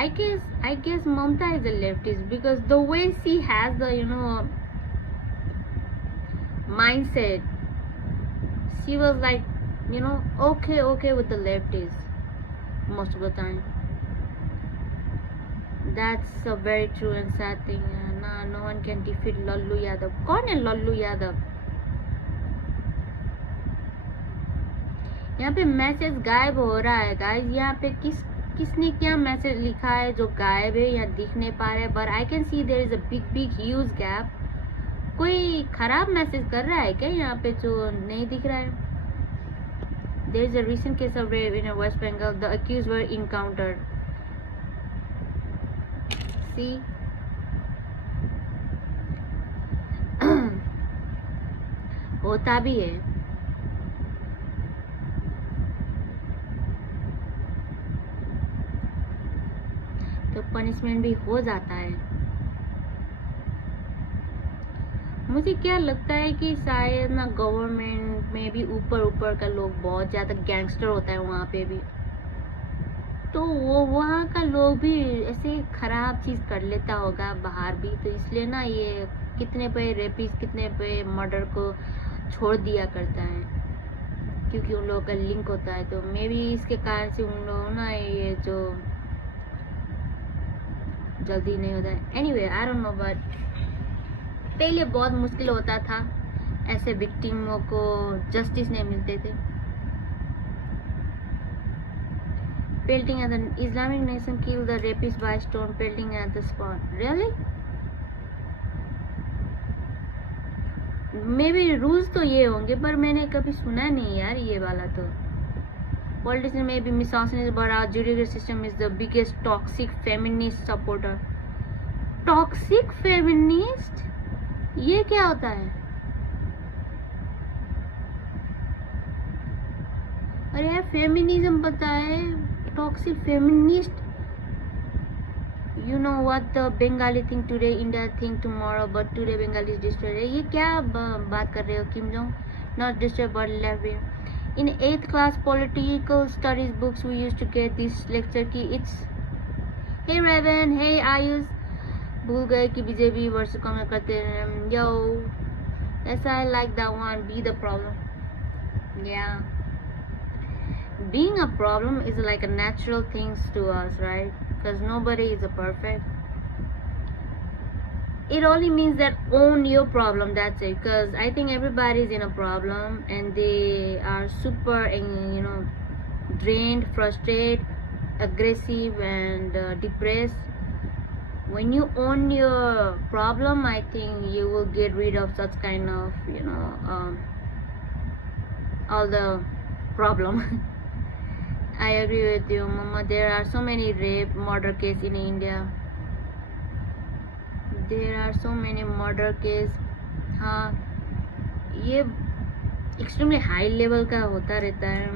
I guess Mamta is a leftist because the way she has the mindset, she was like okay with the leftists most of the time. That's a very true and sad thing. No one can defeat Lallu Yadav. कौन है लल्लू यादव? यहाँ पे message गायब हो रहा है guys. यहाँ पे किसने क्या मैसेज लिखा है जो गायब है या दिख नहीं पा रहा है, but I can see there is a big huge gap. कोई खराब मैसेज कर रहा है क्या यहाँ पे जो नहीं दिख रहा है? There is a recent case of rape in West Bengal. The accused were encountered. See? होता भी है। तो पनिशमेंट भी हो जाता है। मुझे क्या लगता है कि शायद ना गवर्नमेंट में भी ऊपर का लोग बहुत ज़्यादा गैंगस्टर होता है वहाँ पे भी, तो वो वहाँ का लोग भी ऐसे खराब चीज़ कर लेता होगा बाहर भी, तो इसलिए ना ये कितने पे रेपिस कितने पे मर्डर को छोड़ दिया करता है, क्योंकि उन लोगों का लिंक होता है। तो मे बी इसके कारण से उन लोगों ना ये जो जल्दी नहीं होता है। Anyway I don't know, but पहले बहुत मुश्किल होता था, ऐसे विक्टिमों को जस्टिस नहीं मिलते थे। Pelting at the Islamic nation killed the rapist by stone pelting at the spot. Really? May be rules तो ये होंगे, पर मैंने कभी सुना नहीं यार ये वाला। तो politician may be misogynist, but our judicial system is the biggest toxic feminist supporter. Toxic feminist? ये क्या होता है? अरे यार फेमिनिज्म पता है, toxic feminist You know what the Bengali think today, India think tomorrow, but today Bengali is destroyed. ये क्या बात कर रहे हो Kim Jong? Not destroyed but left brain. In 8th class political studies books we used to get this lecture कि it's hey Raven, hey Ayush, भूल गए कि बीजेपी वर्ष कम करते हैं. Yo, that's I like that one. Be the problem. Yeah. Being a problem is like a natural thing to us, right? Because nobody is a perfect. It only means that own your problem, that's it. Because I think everybody is in a problem and they are super, you know, drained, frustrated, aggressive, and depressed. When you own your problem, I think you will get rid of such kind of, you know, all the problem. I agree with you, Mama. There are so many rape, murder cases in India. There are so many murder cases. हाँ, ये extremely high level का होता रहता है.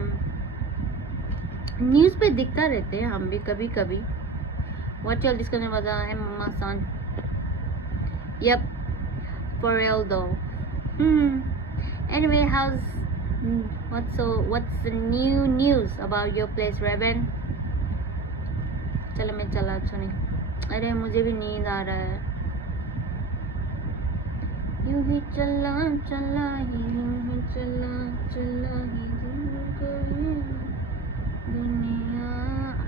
News पे दिखता रहते हैं हम भी कभी कभी. What y'all discussing about है Mama son? Yep, for real though. Anyway, what's the new news about your place, Raven? चलो मैं चला सुनी. अरे मुझे भी नींद आ रहा है. यूं ही चला चला यूं ही चला चला ही दूर गई दुनिया.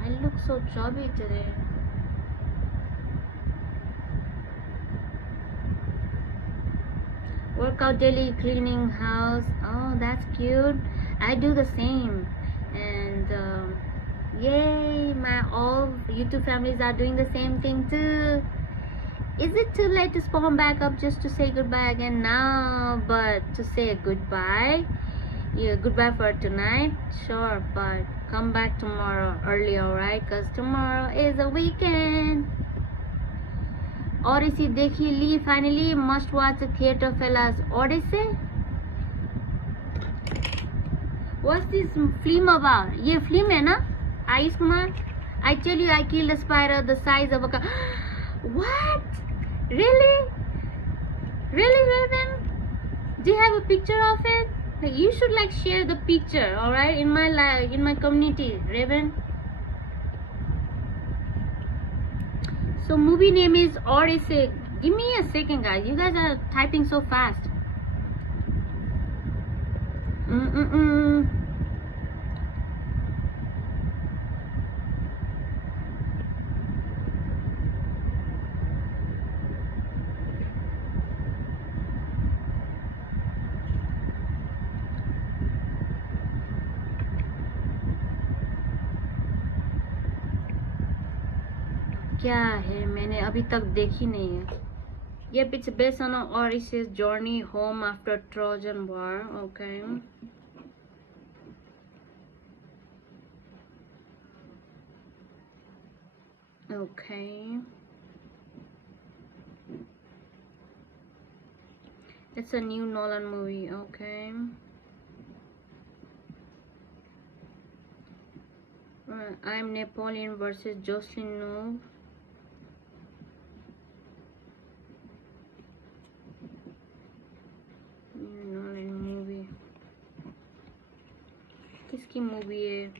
I look so chubby today. Workout daily, cleaning house. Oh, that's cute. I do the same. And yay, my all YouTube families are doing the same thing too. Is it too late to spawn back up just to say goodbye again? No, but to say goodbye. Yeah, goodbye for tonight. Sure, but come back tomorrow early, alright? Because tomorrow is a weekend. Odyssey देखी ली finally. Must watch the theater fellas. Odyssey? What's this film about? ये film है ना? Ayush Kumar? I tell you, I killed a spider the size of a car. What? Really? Really, Raven? Do you have a picture of it? Like, you should like share the picture, alright? In my community, Raven. So movie name is Odyssey. Give me a second, guys. You guys are typing so fast. क्या है मैंने अभी तक देखी नहीं है. Yep, it's based on Odysseus' journey home after Trojan War. Okay. Okay. It's a new Nolan movie. Okay. I'm Napoleon versus Jocelyn Nove. Nolan movie. किसकी movie है?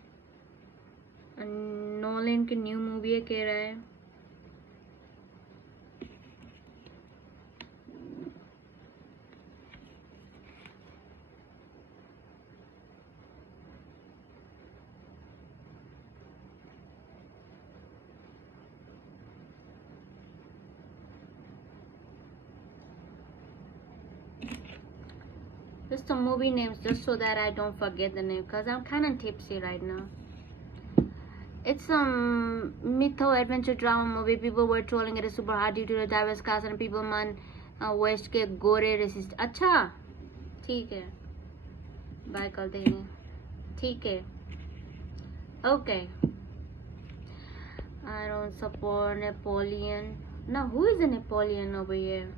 नोलन की न्यू मूवी है कह रहा है. Just some movie names just so that I don't forget the name because I'm kind of tipsy right now. It's some mytho adventure drama movie. People were trolling it super hard due to the diverse cast and people man west के गोरे racist. अच्छा ठीक है bye कर देंगे. ठीक है. Okay. I don't support Napoleon. Now who is a Napoleon over here?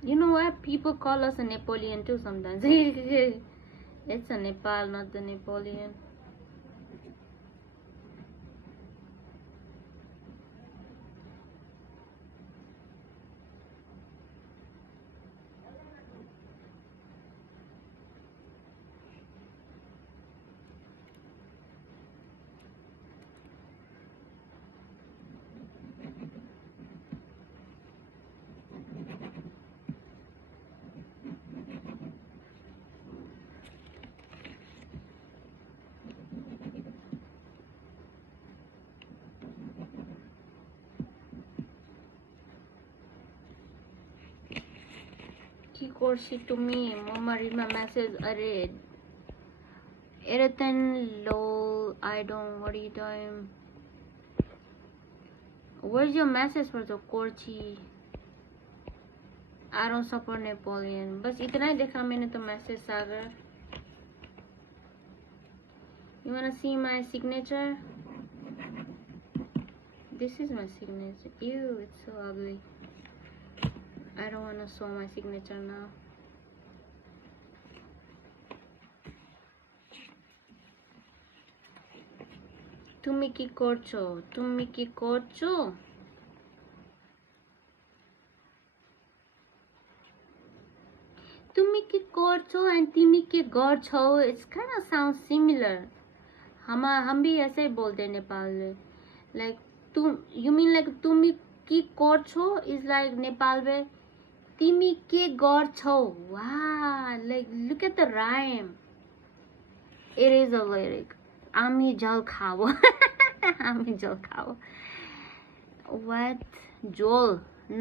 You know what? People call us a Napoleon too sometimes. It's a Nepal, not the Napoleon. Corsi to me. Mama read my message. Array. Erethan lol. I don't. What are you doing? Where's your message for the Corsi? I don't support Napoleon. बस इतना ही देखा मैंने तो message Sagar. You wanna see my signature? This is my signature. Ew, it's so ugly. I don't wanna show my signature now. তুমি কি করছো? তুমি কি করছো? তুমি কি করছো and তুমি কি করছো? It's kind of sounds similar. हम भी ऐसे ही बोलते हैं नेपाल में. Like you mean like তুমি কি করছো is like Nepal में তুমি কি করছো. Wow, like look at the rhyme. It is a lyric. আমি জল খাবো. আমি জল খাবো. What? Joel.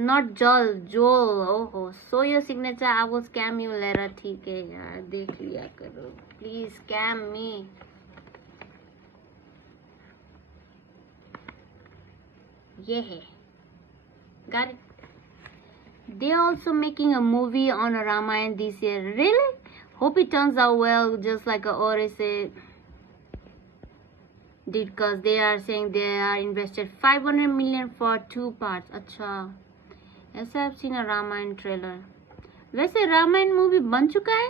Not Joel. Joel. Oh, so your signature. I will scam you later. ठीक है यार, देख लिया करो. Please scam me. ये है. Got it. They are also making a movie on a Ramayana this year. Really? Hope it turns out well, just like Odyssey did, because they are saying they are invested 500 million for 2 parts. अच्छा, ऐसा I've seen a Ramayan trailer. वैसे Ramayan movie बन चुका है?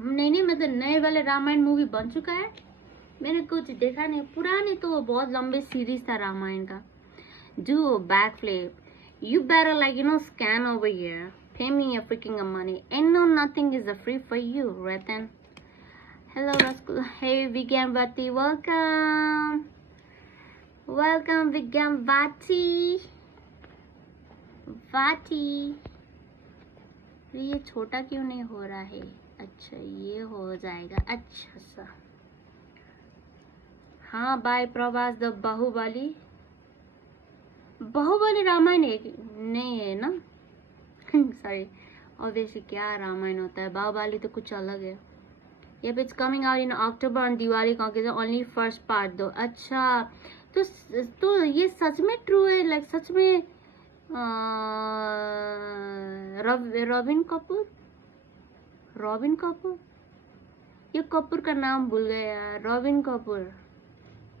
नहीं, मतलब नए वाले रामायण मूवी बन चुका है. मैंने कुछ देखा नहीं. पुरानी तो वो बहुत लंबे सीरीज था रामायण का. Do a backflip. You better like scan over here. Pay me your freaking money. Ain't no nothing is a free for you, Ratan. Hello, Raskul. Hey, Vigyan Vati. Welcome. Welcome, Vigyan Vati. Vati. ये छोटा क्यों नहीं हो रहा है? अच्छा, ये हो जाएगा. अच्छा सा. हाँ, बाय प्रवास. द बाहुबली. बाहुबली रामायण नहीं है ना? सॉरी, ऑब्वियसली क्या रामायण होता है. बाहुबली तो कुछ अलग है. Yep, it's coming out in October on Diwali. Only first part though. अच्छा, तो ये सच में ट्रू है? लाइक सच में रॉबिन कपूर. ये कपूर का नाम भूल गया यार. रॉबिन कपूर.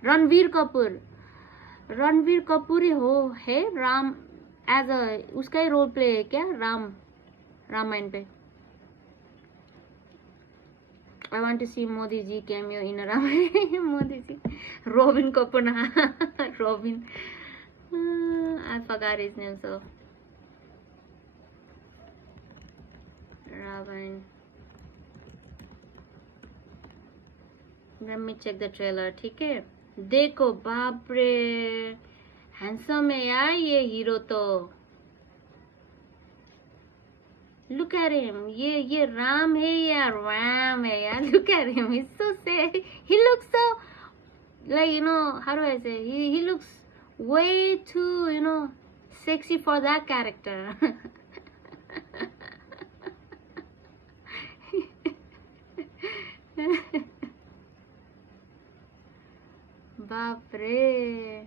रणवीर कपूर ही है राम एज अ. उसका ही रोल प्ले है क्या रामायण पे? I want to see Modi ji cameo in a Ramayana. Modi ji. Robin Kapoor. Robin. I forgot his name, so. Ravan. Let me check the trailer. ठीक है. देखो बाप रे, हैंडसम है यार ये हीरो तो. Look at him. ये राम है या राम है यार? Look at him. He's so sad. He looks so like how do I say? He looks way too sexy for that character. बाप रे.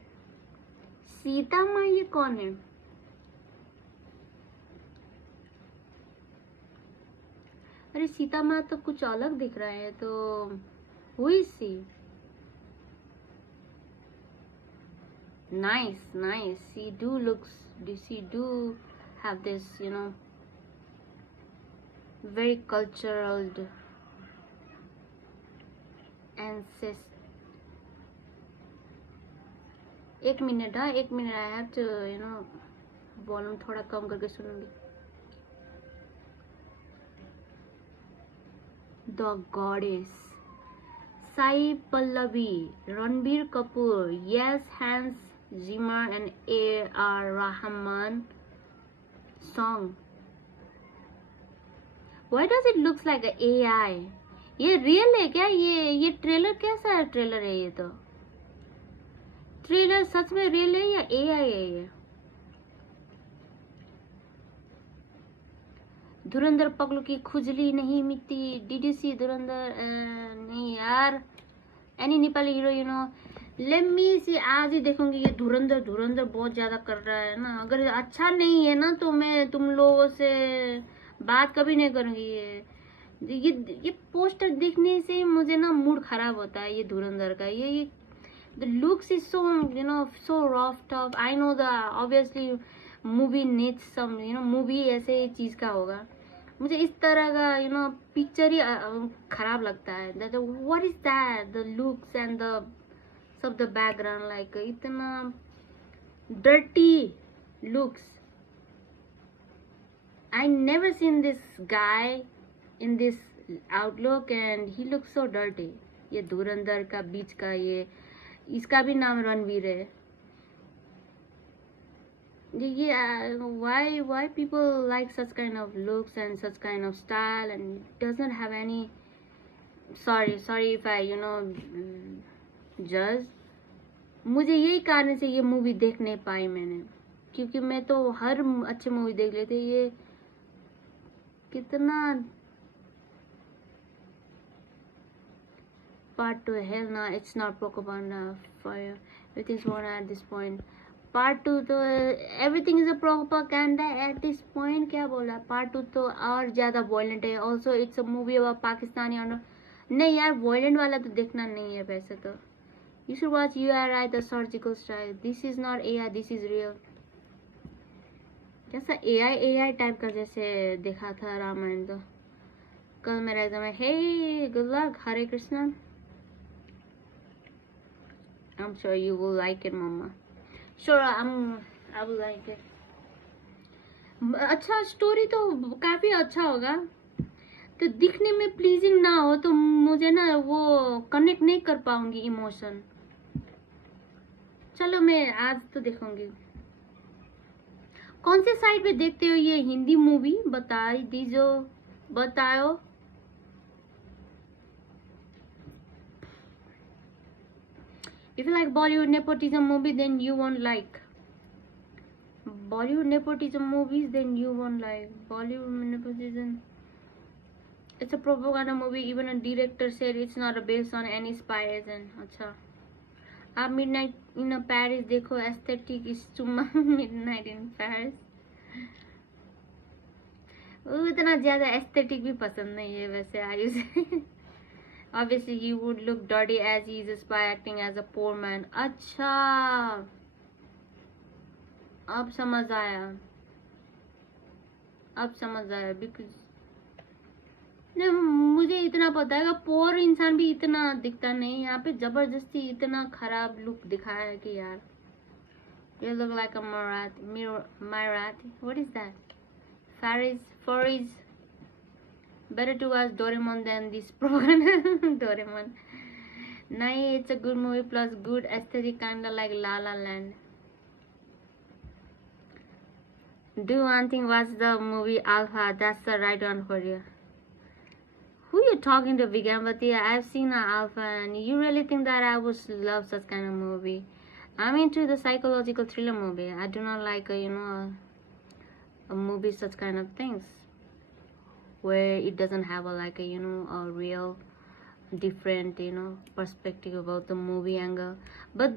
सीता माँ ये कौन है? अरे सीता माँ तो कुछ अलग दिख रहा है. तो हुई सी. Nice. She do have this very cultural ancestry. एक minute. I have to volume थोड़ा कम करके सुनूंगी. The Goddess. Sai Pallavi, Ranbir Kapoor, yes, Hans Zimmer and A.R. Rahman song. Why does it looks like a AI? ये real है क्या? ये trailer कैसा है? Trailer है ये तो. ट्रेलर सच में रियल है या AI है ये? धुरंधर पगलू की खुजली नहीं मिटती, डीडीसी धुरंधर नहीं यार, any Nepali hero you know, let me see, आज ही देखूंगी। ये धुरंधर धुरंधर बहुत ज्यादा कर रहा है ना, अगर अच्छा नहीं है ना तो मैं तुम लोगों से बात कभी नहीं करूंगी। ये पोस्टर देखने से मुझे ना मूड खराब होता है ये धुरंधर का। ये the looks is so so rough tough. I know the obviously movie needs some movie ऐसे चीज का होगा। मुझे इस तरह का पिक्चर ही खराब लगता है। that what is that, the looks and the सब the background like इतना dirty looks. I never seen this guy in this outlook and he looks so dirty. ये धुरंधर का बीच का ये, इसका भी नाम रणवीर है। ये why people like such kind of looks and such kind of style and doesn't have any, sorry if I judge। मुझे यही कारण से ये मूवी देख नहीं पाई मैंने, क्योंकि मैं तो हर अच्छे मूवी देख लेते। ये कितना part 2, hell no, it's not propaganda for everything's one at this point। part 2 तो everything is a propaganda at this point। क्या बोला, part 2 तो और ज्यादा violent है। also it's a movie about Pakistani और नहीं यार, violent वाला तो देखना नहीं है वैसे तो। you should watch URI the surgical strike, this is not AI, this is real। जैसा AI टाइप का जैसे देखा था रामायण। तो कल मेरा एग्जाम है। hey good luck, Hare Krishna. I'm sure you will like it, Mama. Sure, I will like it। अच्छा स्टोरी तो काफी अच्छा होगा, तो दिखने में प्लीजिंग ना हो तो मुझे ना वो कनेक्ट नहीं कर पाऊंगी इमोशन। चलो मैं आज तो देखूंगी। कौन से साइट पे देखते हो ये हिंदी मूवी, बता दीजो, बताओ। If you like Bollywood nepotism movie, then you won't like Bollywood nepotism movies. Then you won't like Bollywood nepotism. It's a propaganda movie. Even a director said it's not based on any spy agent। अच्छा, आप Midnight in Paris देखो, aesthetic is चुम्मा Midnight in Paris। वो इतना ज्यादा aesthetic भी पसंद नहीं है वैसे आयु से। Obviously he would look dirty as he is a spy acting as a poor man। अच्छा, अब समझ आया, because नहीं, मुझे इतना पता है कि पोर इंसान भी इतना दिखता नहीं। यहाँ पे जबरदस्ती इतना खराब लुक दिखाया है कि यार, you look like a Marathi, what is that, Faris। better to watch Doraemon than this propaganda Doraemon। नहीं, it's a good movie plus good aesthetic, kinda like La La Land। do one thing, watch the movie Alpha, that's the right one for you। who you talking to, Vigambati? I've seen Alpha and you really think that I would love such kind of movie? I'm into the psychological thriller movie। I do not like a movie such kind of things where it doesn't have a real different perspective about the movie angle। but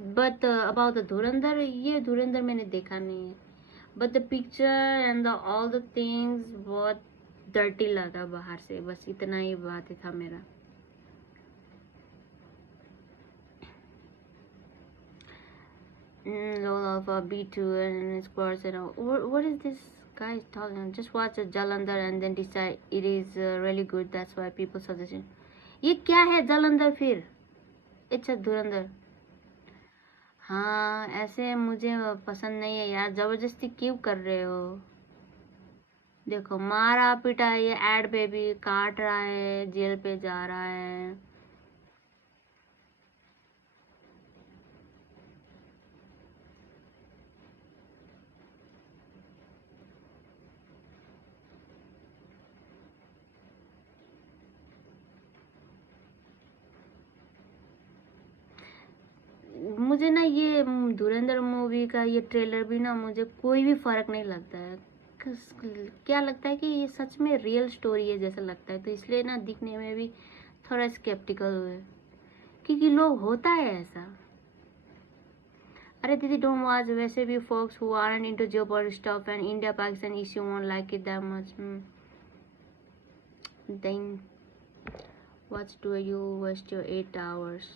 about the Dhurandhar, ये धुरंधर मैंने देखा नहीं है, but the picture and all the things बहुत dirty लगा बाहर से, बस इतना ही बात था मेरा। low alpha B2 and squares and all। what is this guy is talking? just watch a Jalandhar and then decide it is really good, that's why people suggestion। ये क्या है जालंधर फिर? अच्छा धुरंधर। हाँ, ऐसे मुझे पसंद नहीं है यार, जबरदस्ती क्यों कर रहे हो? देखो मारा पिटा, ये एड पे भी काट रहा है, जेल पे जा रहा है। मुझे ना ये धुरंधर मूवी का ये ट्रेलर भी ना, मुझे कोई भी फर्क नहीं लगता है। क्या लगता है कि ये सच में रियल स्टोरी है जैसा लगता है, तो इसलिए ना दिखने में भी थोड़ा स्केप्टिकल हुए, क्योंकि लोग होता है ऐसा। अरे दीदी डोंट वॉच, वैसे भी folks who aren't into geopolitical stuff and India Pakistan issue won't like it that much. Then what do you waste your 8 hours?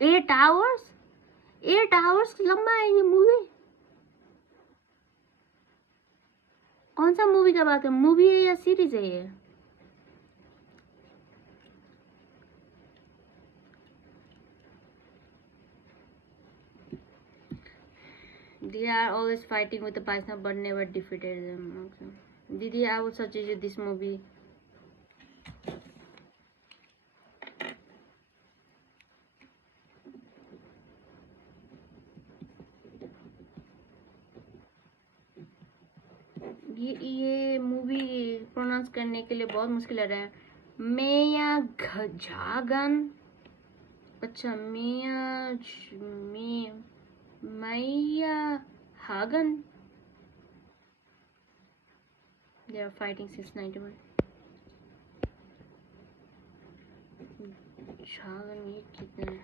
8 hours? 8 hours लंबा है ये मूवी? कौन सा मूवी का बात है? मूवी है या सीरीज है ये? They are always fighting with the Pakistan but never defeated them. Okay. Didi, I would suggest you this movie. ये मूवी प्रोनाउंस करने के लिए बहुत मुश्किल लग रहा है। मेया झागन, अच्छा मैया हागन। They are fighting since 91. झागन ये कितना है?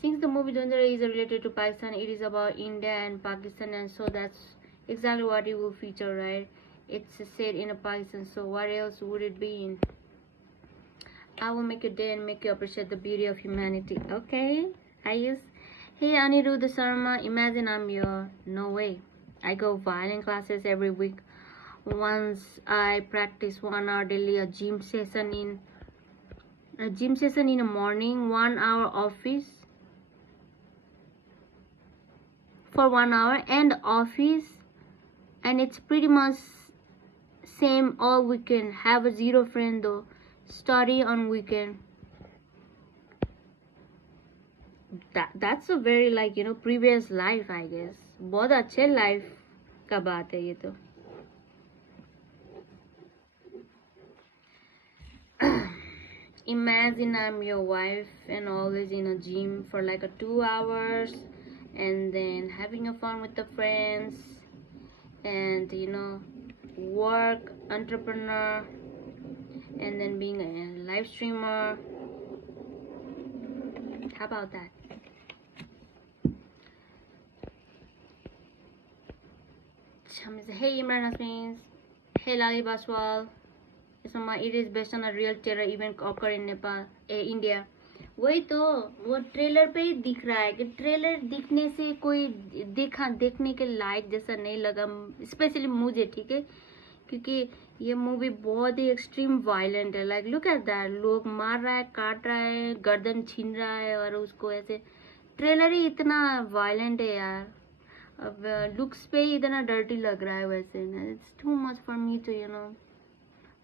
Since the movie genre is related to Pakistan, it is about India and Pakistan, and so that's exactly what it will feature, right? It's set in a Pakistan, so what else would it be in? I will make your day and make you appreciate the beauty of humanity. Okay, I use. Hey Aniruddha Sharma, imagine I'm your. No way. I go violin classes every week. Once I practice 1 hour daily, a gym session in the morning, 1 hour office for 1 hour and office, and it's pretty much same all weekend. Have a zero friend though. Study on weekend. That's a very like previous life, I guess. बहुत अच्छे life का बात है ये तो. Imagine I'm your wife and always in a gym for like 2 hours, and then having a fun with the friends, and work, entrepreneur, and then being a live streamer. How about that? Hey Imran Hasmin, hey Lali Baswal. It is based on a real terror event occur in Nepal, India. वही तो, वो trailer पे ही दिख रहा है कि trailer दिखने से कोई देखने के लायक जैसा नहीं लगा, स्पेशली मुझे, ठीक है, क्योंकि ये मूवी बहुत ही एक्सट्रीम वायलेंट है. लाइक लुक एट दैट, लोग मार रहा है, काट रहा है, गर्दन छीन रहा है, और उसको ऐसे. ट्रेलर ही इतना वायलेंट है यार. अब लुक्स पे ही इतना डर्टी लग रहा है वैसे. It's too much for me to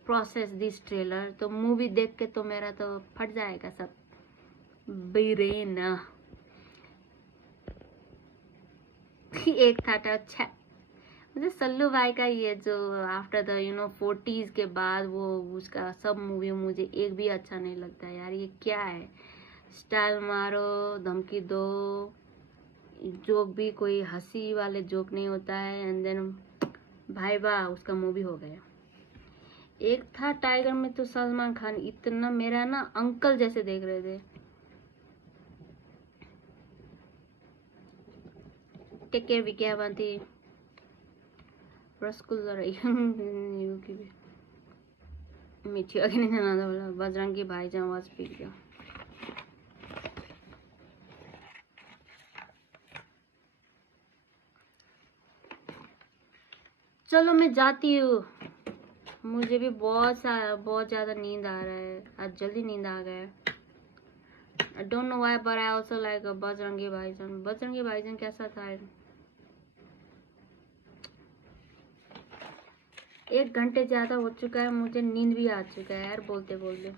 process this trailer. तो मूवी देख के तो मेरा तो फट जाएगा सब ब्रेन. एक था अच्छा मुझे सल्लू भाई का ये जो आफ्टर द 40s के बाद वो उसका सब मूवी मुझे एक भी अच्छा नहीं लगता यार. ये क्या है? स्टाइल मारो, धमकी दो, जोक भी कोई हंसी वाले जोक नहीं होता है, एंड देन भाई वाह उसका मूवी हो गया. एक था टाइगर में तो सलमान खान इतना मेरा ना अंकल जैसे देख रहे थे. टेक केयर भी क्या बात थी. रसगुल्ला रही की भी मीठी आगे नहीं जाना बोला. बजरंगी भाईजान आवाज पी गया. चलो मैं जाती हूँ, मुझे भी बहुत ज़्यादा नींद आ रहा है. आज जल्दी नींद आ गया. I don't know why but I also like Bajrangi भाईजान. बजरंगी भाईजान कैसा था? 1 घंटे ज़्यादा हो चुका है, मुझे नींद भी आ चुका है यार बोलते बोलते.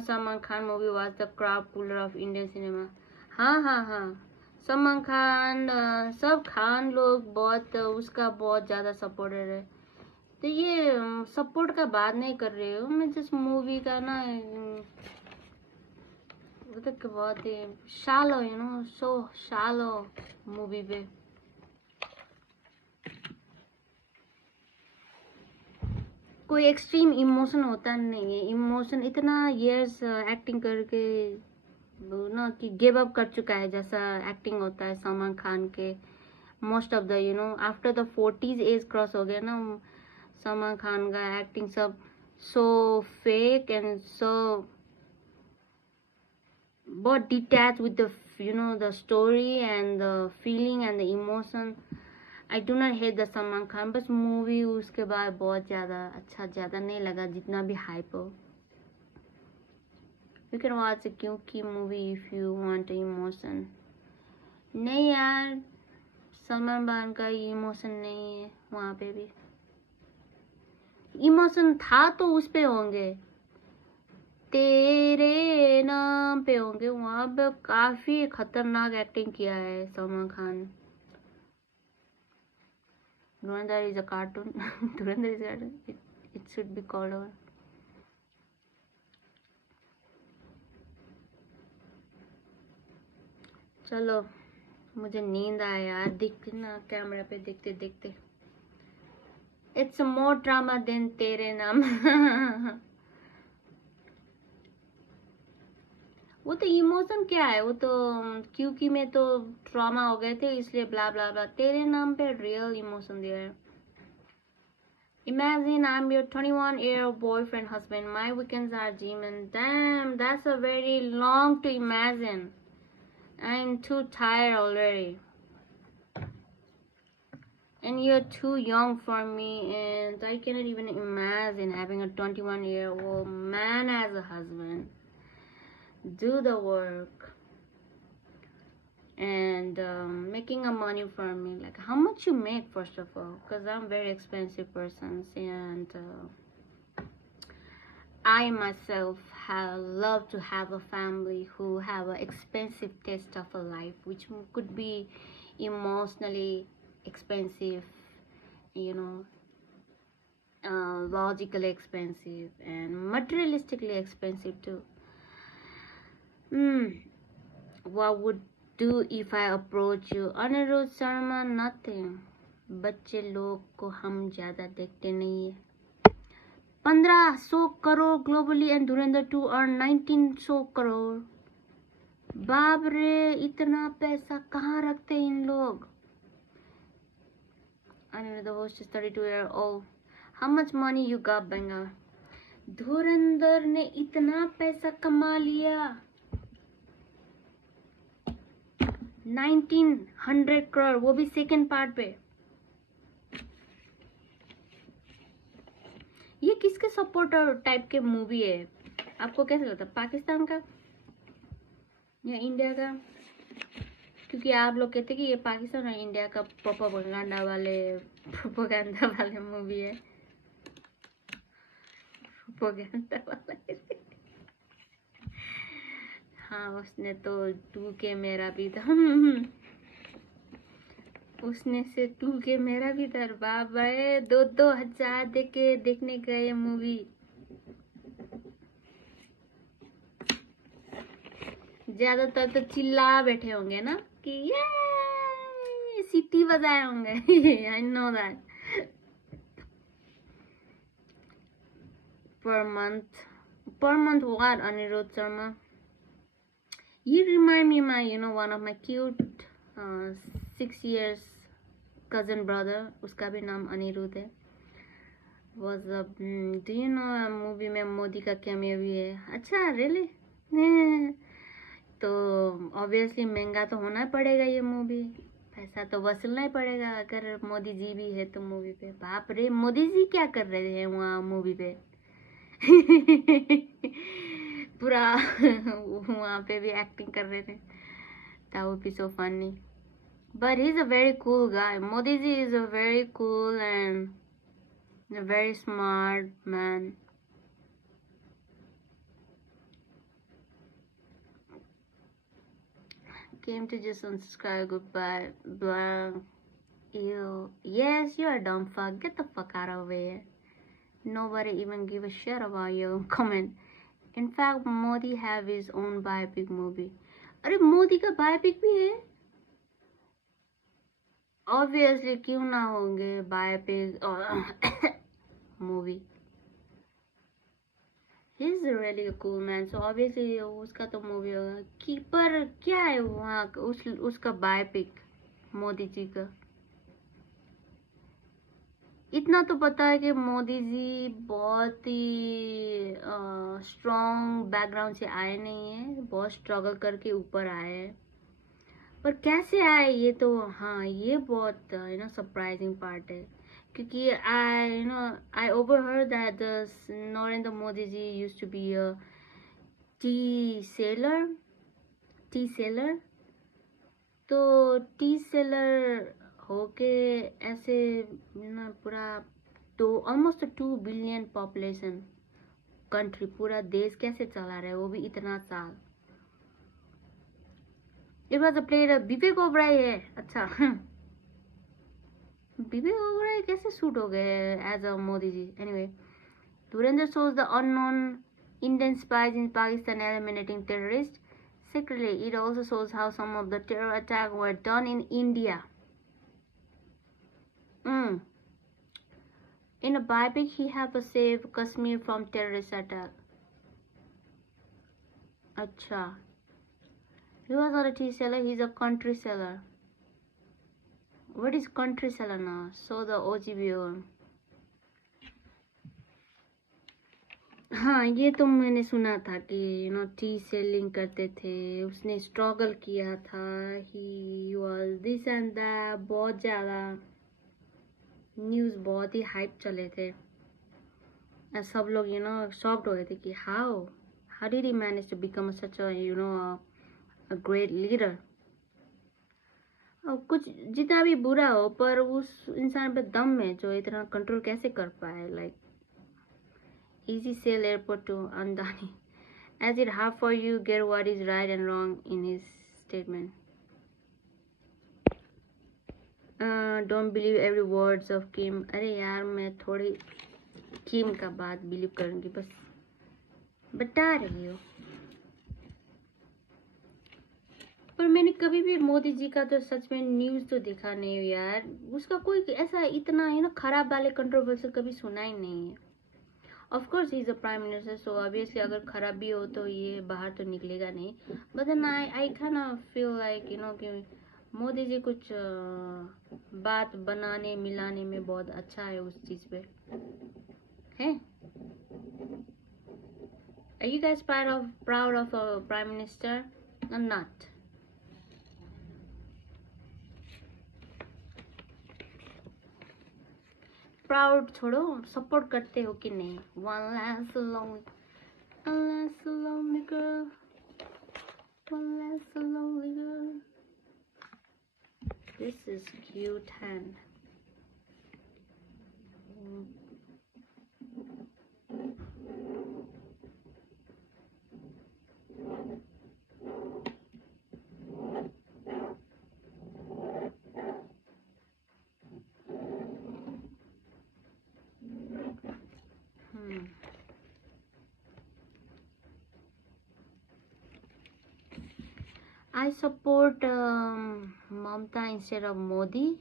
Salman Khan movie was the crowd puller of Indian cinema. हाँ, सलमान खान सब खान लोग बहुत उसका बहुत ज़्यादा सपोर्टर है. तो ये सपोर्ट का बात नहीं कर रही हूँ मैं, जिस मूवी का ना बहुत ही शालो सो शालो मूवी पे कोई एक्सट्रीम इमोशन होता नहीं है। इमोशन इतना years एक्टिंग करके वो ना कि गिव अप कर चुका है, जैसा एक्टिंग होता है सलमान खान के। Most of the after the 40s age cross हो गया ना सलमान खान का एक्टिंग सब सो फेक एंड सो बहुत detach with the the story and the feeling and the emotion. I do not hate the Salman Khan, बस मूवी उसके बाद बहुत ज़्यादा नहीं लगा जितना भी हाइप हो। यू कैन वॉच a क्योंकि movie if you want emotion. नहीं यार, सलमान खान का इमोशन नहीं है वहाँ पे भी। इमोशन था तो उस पे होंगे, तेरे नाम पे होंगे। वहाँ पे काफी खतरनाक एक्टिंग किया है Salman Khan. Dhurandhar is a cartoon. Dhurandhar is a cartoon. It should be called over. चलो, मुझे नींद आया यार, दिखते ना कैमरा पे देखते देखते। इट्स मोर ड्रामा देन तेरे नाम। वो तो इमोशन क्या है, वो तो क्योंकि में तो ट्रॉमा हो गए थे इसलिए ब्ला ब्ला ब्ला। तेरे नाम पे रियल इमोशन दिया है। Imagine I'm your 21-year-old boyfriend, husband. My weekends are gym and damn, that's a very long to imagine. I'm too tired already. And you're too young for me, and I cannot even imagine having a 21-year-old man as a husband. Do the work and making a money for me. Like, how much you make, first of all? Because I'm very expensive person, and I myself love to have a family who have an expensive taste of a life, which could be emotionally expensive, logically expensive, and materialistically expensive too. What would do if I approach you? Anirudh Sharma, nothing. बच्चे लोग को हम ज्यादा देखते नहीं है। 1500 crore globally and धुरंधर 2 और 1900 करोड़। बाप रे, इतना पैसा कहाँ रखते इन लोग? Anirudh, the host is 32-year-old. How much money you got, Benga? धुरंधर ने इतना पैसा कमा लिया, 1900 करोड़, वो भी सेकंड पार्ट पे। ये किसके सपोर्टर टाइप के मूवी है? आपको कैसा लगता है, पाकिस्तान का या इंडिया का? क्योंकि आप लोग कहते कि ये पाकिस्तान और इंडिया का प्रोपेगेंडा वाले मूवी है। प्रोपेगेंडा वाला। हाँ, उसने तो 2K मेरा भी था। उसने से 2K मेरा भी था। बाप रे, 2-2 हजार देखने गए मूवी। ज्यादातर तो चिल्ला बैठे होंगे ना कि ये सीटी बजाए होंगे। I know that. per month what, Anirudh Sharma? You remind me my one of my cute 6 years cousin brother, उसका भी नाम अनिरुद्ध है। was do you know movie में मोदी का कैमियो भी है? अच्छा, really? तो ऑब्वियसली महंगा तो होना पड़ेगा ये मूवी, पैसा तो वसूलना ही पड़ेगा अगर मोदी जी भी है तो मूवी पे। बाप रे, मोदी जी क्या कर रहे हैं वहाँ मूवी पे? पूरा वहाँ पे भी एक्टिंग कर रहे थे। That would be so funny. But he's a very cool guy. Modi ji is a very cool and a very smart man. Came to just unsubscribe. Goodbye. Blah. Ew. Yes, you're a dumb fuck. Get the fuck out of here. Nobody even give a shit about your comment. In fact, Modi have his own biopic movie. अरे मोदी का biopic भी है? Obviously, क्यों ना होंगे biopic और movie. He's a really cool man. So obviously उसका तो मूवी होगा कि पर क्या है वहाँ उसका बायोपिक मोदी जी का। इतना तो पता है कि मोदी जी बहुत ही स्ट्रॉन्ग बैकग्राउंड से आए नहीं है, बहुत स्ट्रगल करके ऊपर आए हैं। पर कैसे आए ये तो, हाँ ये बहुत सरप्राइजिंग पार्ट है, क्योंकि I overheard that Narendra Modi ji used to be a tea seller तो टी सेलर होके ऐसे ना पूरा तो ऑलमोस्ट 2 बिलियन पॉपुलेशन कंट्री, पूरा देश कैसे चला रहा है वो भी इतना साल। It was a player Vivek Oberoi है। अच्छा विवेक ओबराय कैसे शूट हो गए as a Modi ji. Anyway, Dhurandhar shows the unknown Indian spies in Pakistan eliminating terrorists secretly. It also shows how some of the terror attacks were done in India. In a biopic, he helped save Kashmir from terrorist attack. Acha. He was not a tea seller, he's a country seller. What is country seller now? So the OGBO. हाँ ये तो मैंने सुना था कि T selling करते थे, उसने स्ट्रगल किया था, he was this and that, बहुत ज़्यादा न्यूज़ बहुत ही हाइप चले थे। सब लोग शॉक्ड हो गए थे कि how did he manage to become such a great leader. और कुछ जितना भी बुरा हो, पर उस इंसान पे दम है जो इतना कंट्रोल कैसे कर पाए। Like easy sale airport to Andani. As it hard for you get what is right and wrong in his statement. Don't believe every words of Kim. अरे यार मैं थोड़ी किम का बात बिलीव करूँगी, बस बता रही हूँ। पर मैंने कभी भी मोदी जी का तो सच में न्यूज़ तो देखा नहीं है यार, उसका कोई ऐसा इतना खराब वाले कंट्रोवर्सी कभी सुना ही नहीं है। Of course he is a prime minister, so obviously अगर खराब भी हो तो ये बाहर तो निकलेगा नहीं। But then I kind of feel like कि मोदी जी कुछ बात बनाने मिलाने में बहुत अच्छा है उस चीज़ पे है। Are you guys proud of a prime minister or not? Proud छोड़ो, सपोर्ट करते हो कि नहीं? One last lonely girl, one last lonely girl. This is cute hand. I support Mamta instead of Modi.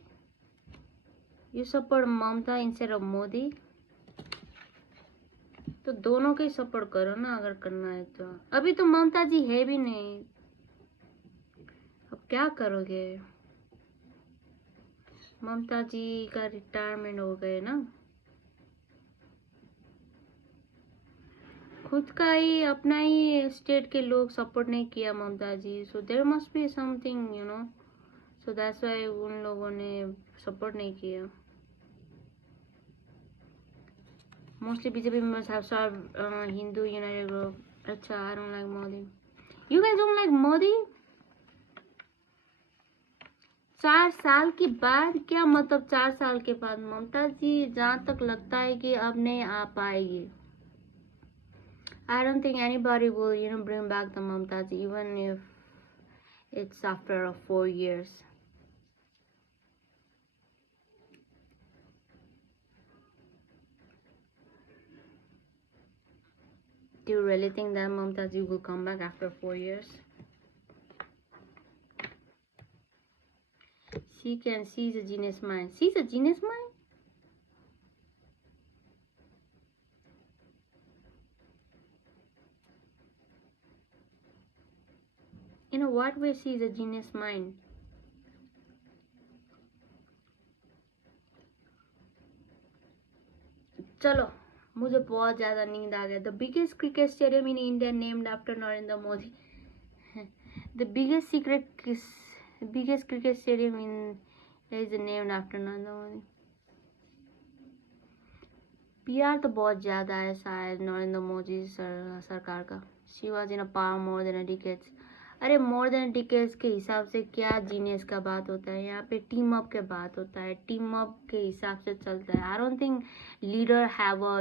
You support Mamta instead of Modi. तो दोनों के support करो ना अगर करना है तो। अभी तो ममता जी है भी नहीं, अब क्या करोगे? ममता जी का रिटायरमेंट हो गए ना, खुद का ही अपना ही स्टेट के लोग सपोर्ट नहीं किया Mamata ji, so there must be something so that's why उन लोगों ने सपोर्ट नहीं किया। Mostly BJP members have served Hindu United Group. अच्छा, I don't like Modi. You guys don't like Modi? 4 साल के बाद क्या मतलब? 4 साल के बाद ममता जी जहाँ तक लगता है कि अब नहीं आ पाएगी। I don't think anybody will bring back the Mamta ji, even if it's after 4 years. Do you really think that Mamta ji will come back after 4 years? She can. She's a genius mind. She's a genius mind? In what way she is a genius mind? चलो, मुझे बहुत ज़्यादा नींद आ गया. The biggest cricket stadium in India named after Narendra Modi. The biggest cricket stadium in India is named after Narendra Modi. PR तो बहुत ज़्यादा है शायद नरेंद्र मोदी सरकार का. She was in a power more than a decades. अरे more than a decades के हिसाब से क्या जीनियस का बात होता है. यहाँ पे टीम अप के बात होता है. टीम अप के हिसाब से चलता है. I don't think leader have a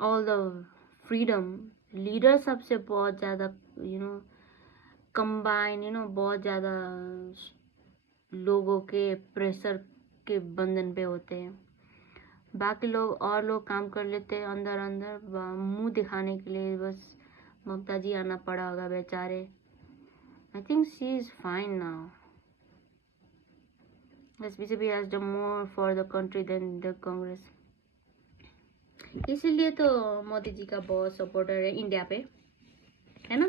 all the freedom. Leader सबसे बहुत ज़्यादा कंबाइन बहुत ज़्यादा लोगों के प्रेशर के बंधन पे होते हैं. बाकी लोग और लोग काम कर लेते हैं अंदर अंदर मुंह दिखाने के लिए. बस ममता जी आना पड़ा होगा बेचारे. I think she is fine now. बस BJP has done more for the country than the Congress. इसीलिए तो मोदी जी का बहुत सपोर्टर है इंडिया पे, है ना.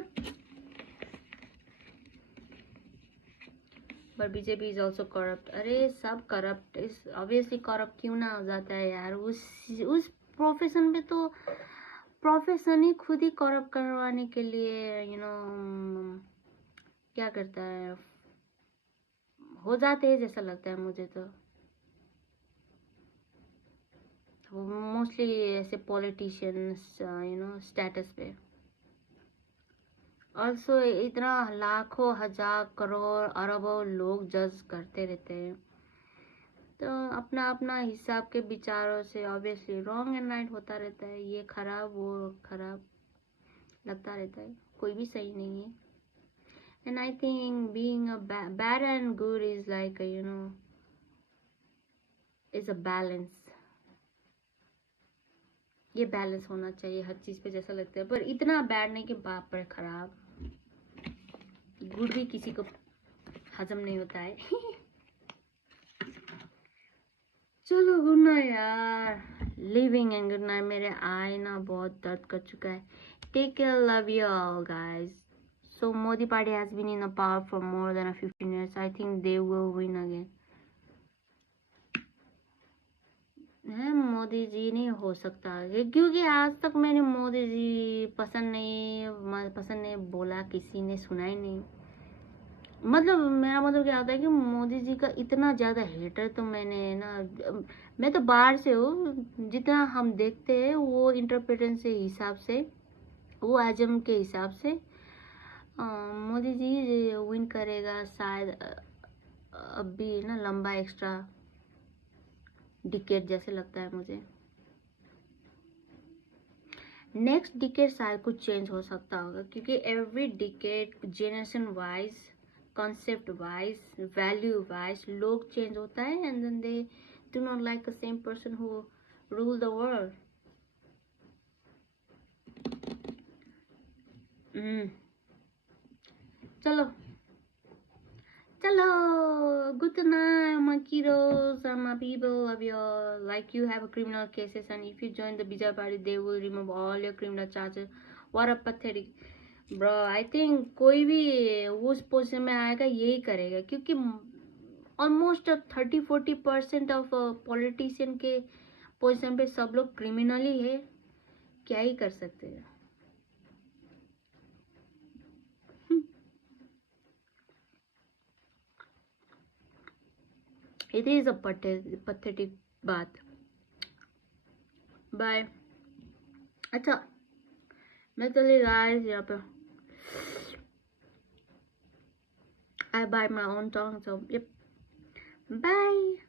But BJP is also corrupt. अरे सब करप्ट. इस ऑब्वियसली करप्ट क्यों ना हो जाता है यार. उस प्रोफेशन में तो प्रोफेशन ही खुद ही करप्ट करवाने के लिए क्या करता है, हो जाते हैं जैसा लगता है मुझे तो. मोस्टली ऐसे पॉलिटिशियंस स्टेटस पे. ऑल्सो इतना लाखों हजार करोड़ अरबों लोग जज करते रहते हैं, तो अपना अपना हिसाब के विचारों से ऑब्वियसली रॉन्ग एंड राइट होता रहता है. ये खराब वो खराब लगता रहता है. कोई भी सही नहीं है. And I think being a bad and good is like is a balance. ये बैलेंस होना चाहिए हर चीज पे जैसा लगता है. पर इतना बैड नहीं कि बाप पर खराब. गुड भी किसी को हजम नहीं होता है. चलो गुड नाइट यार. Living and good night. मेरे आई ना बहुत दर्द कर चुका है. Take care. Love you all guys. So Modi party has been in the power for more than 15 years. I think they will win again. Modi ji नहीं हो सकता क्योंकि आज तक मैंने मोदी जी पसंद नहीं बोला, किसी ने सुना ही नहीं. मतलब मेरा मतलब क्या होता है कि मोदी जी का इतना ज़्यादा हेटर तो मैं तो बाहर से हूँ. जितना हम देखते हैं वो इंटरप्रिटेशन के हिसाब से, वो आजम के हिसाब से मोदी जी विन करेगा शायद. अभी लंबा एक्स्ट्रा डिकेड जैसे लगता है मुझे. नेक्स्ट डिकेड शायद कुछ चेंज हो सकता होगा क्योंकि every decade generation wise, concept wise, value wise लोग चेंज होता है. And then they do not like the same person who rule the world. चलो good night my kiddos and my people of your. Like you have criminal cases and if you join the BJP party they will remove all your criminal charges. What a pathetic. Bro, I think कोई भी उस position में आएगा यही करेगा क्योंकि almost 30-40% of politician के position पे सब लोग क्रिमिनल ही है. क्या ही कर सकते हैं. It is a pathetic बात. बाय. अच्छा मैं चली गाइस यहाँ पे. I bite my own tongue, so yep. Bye.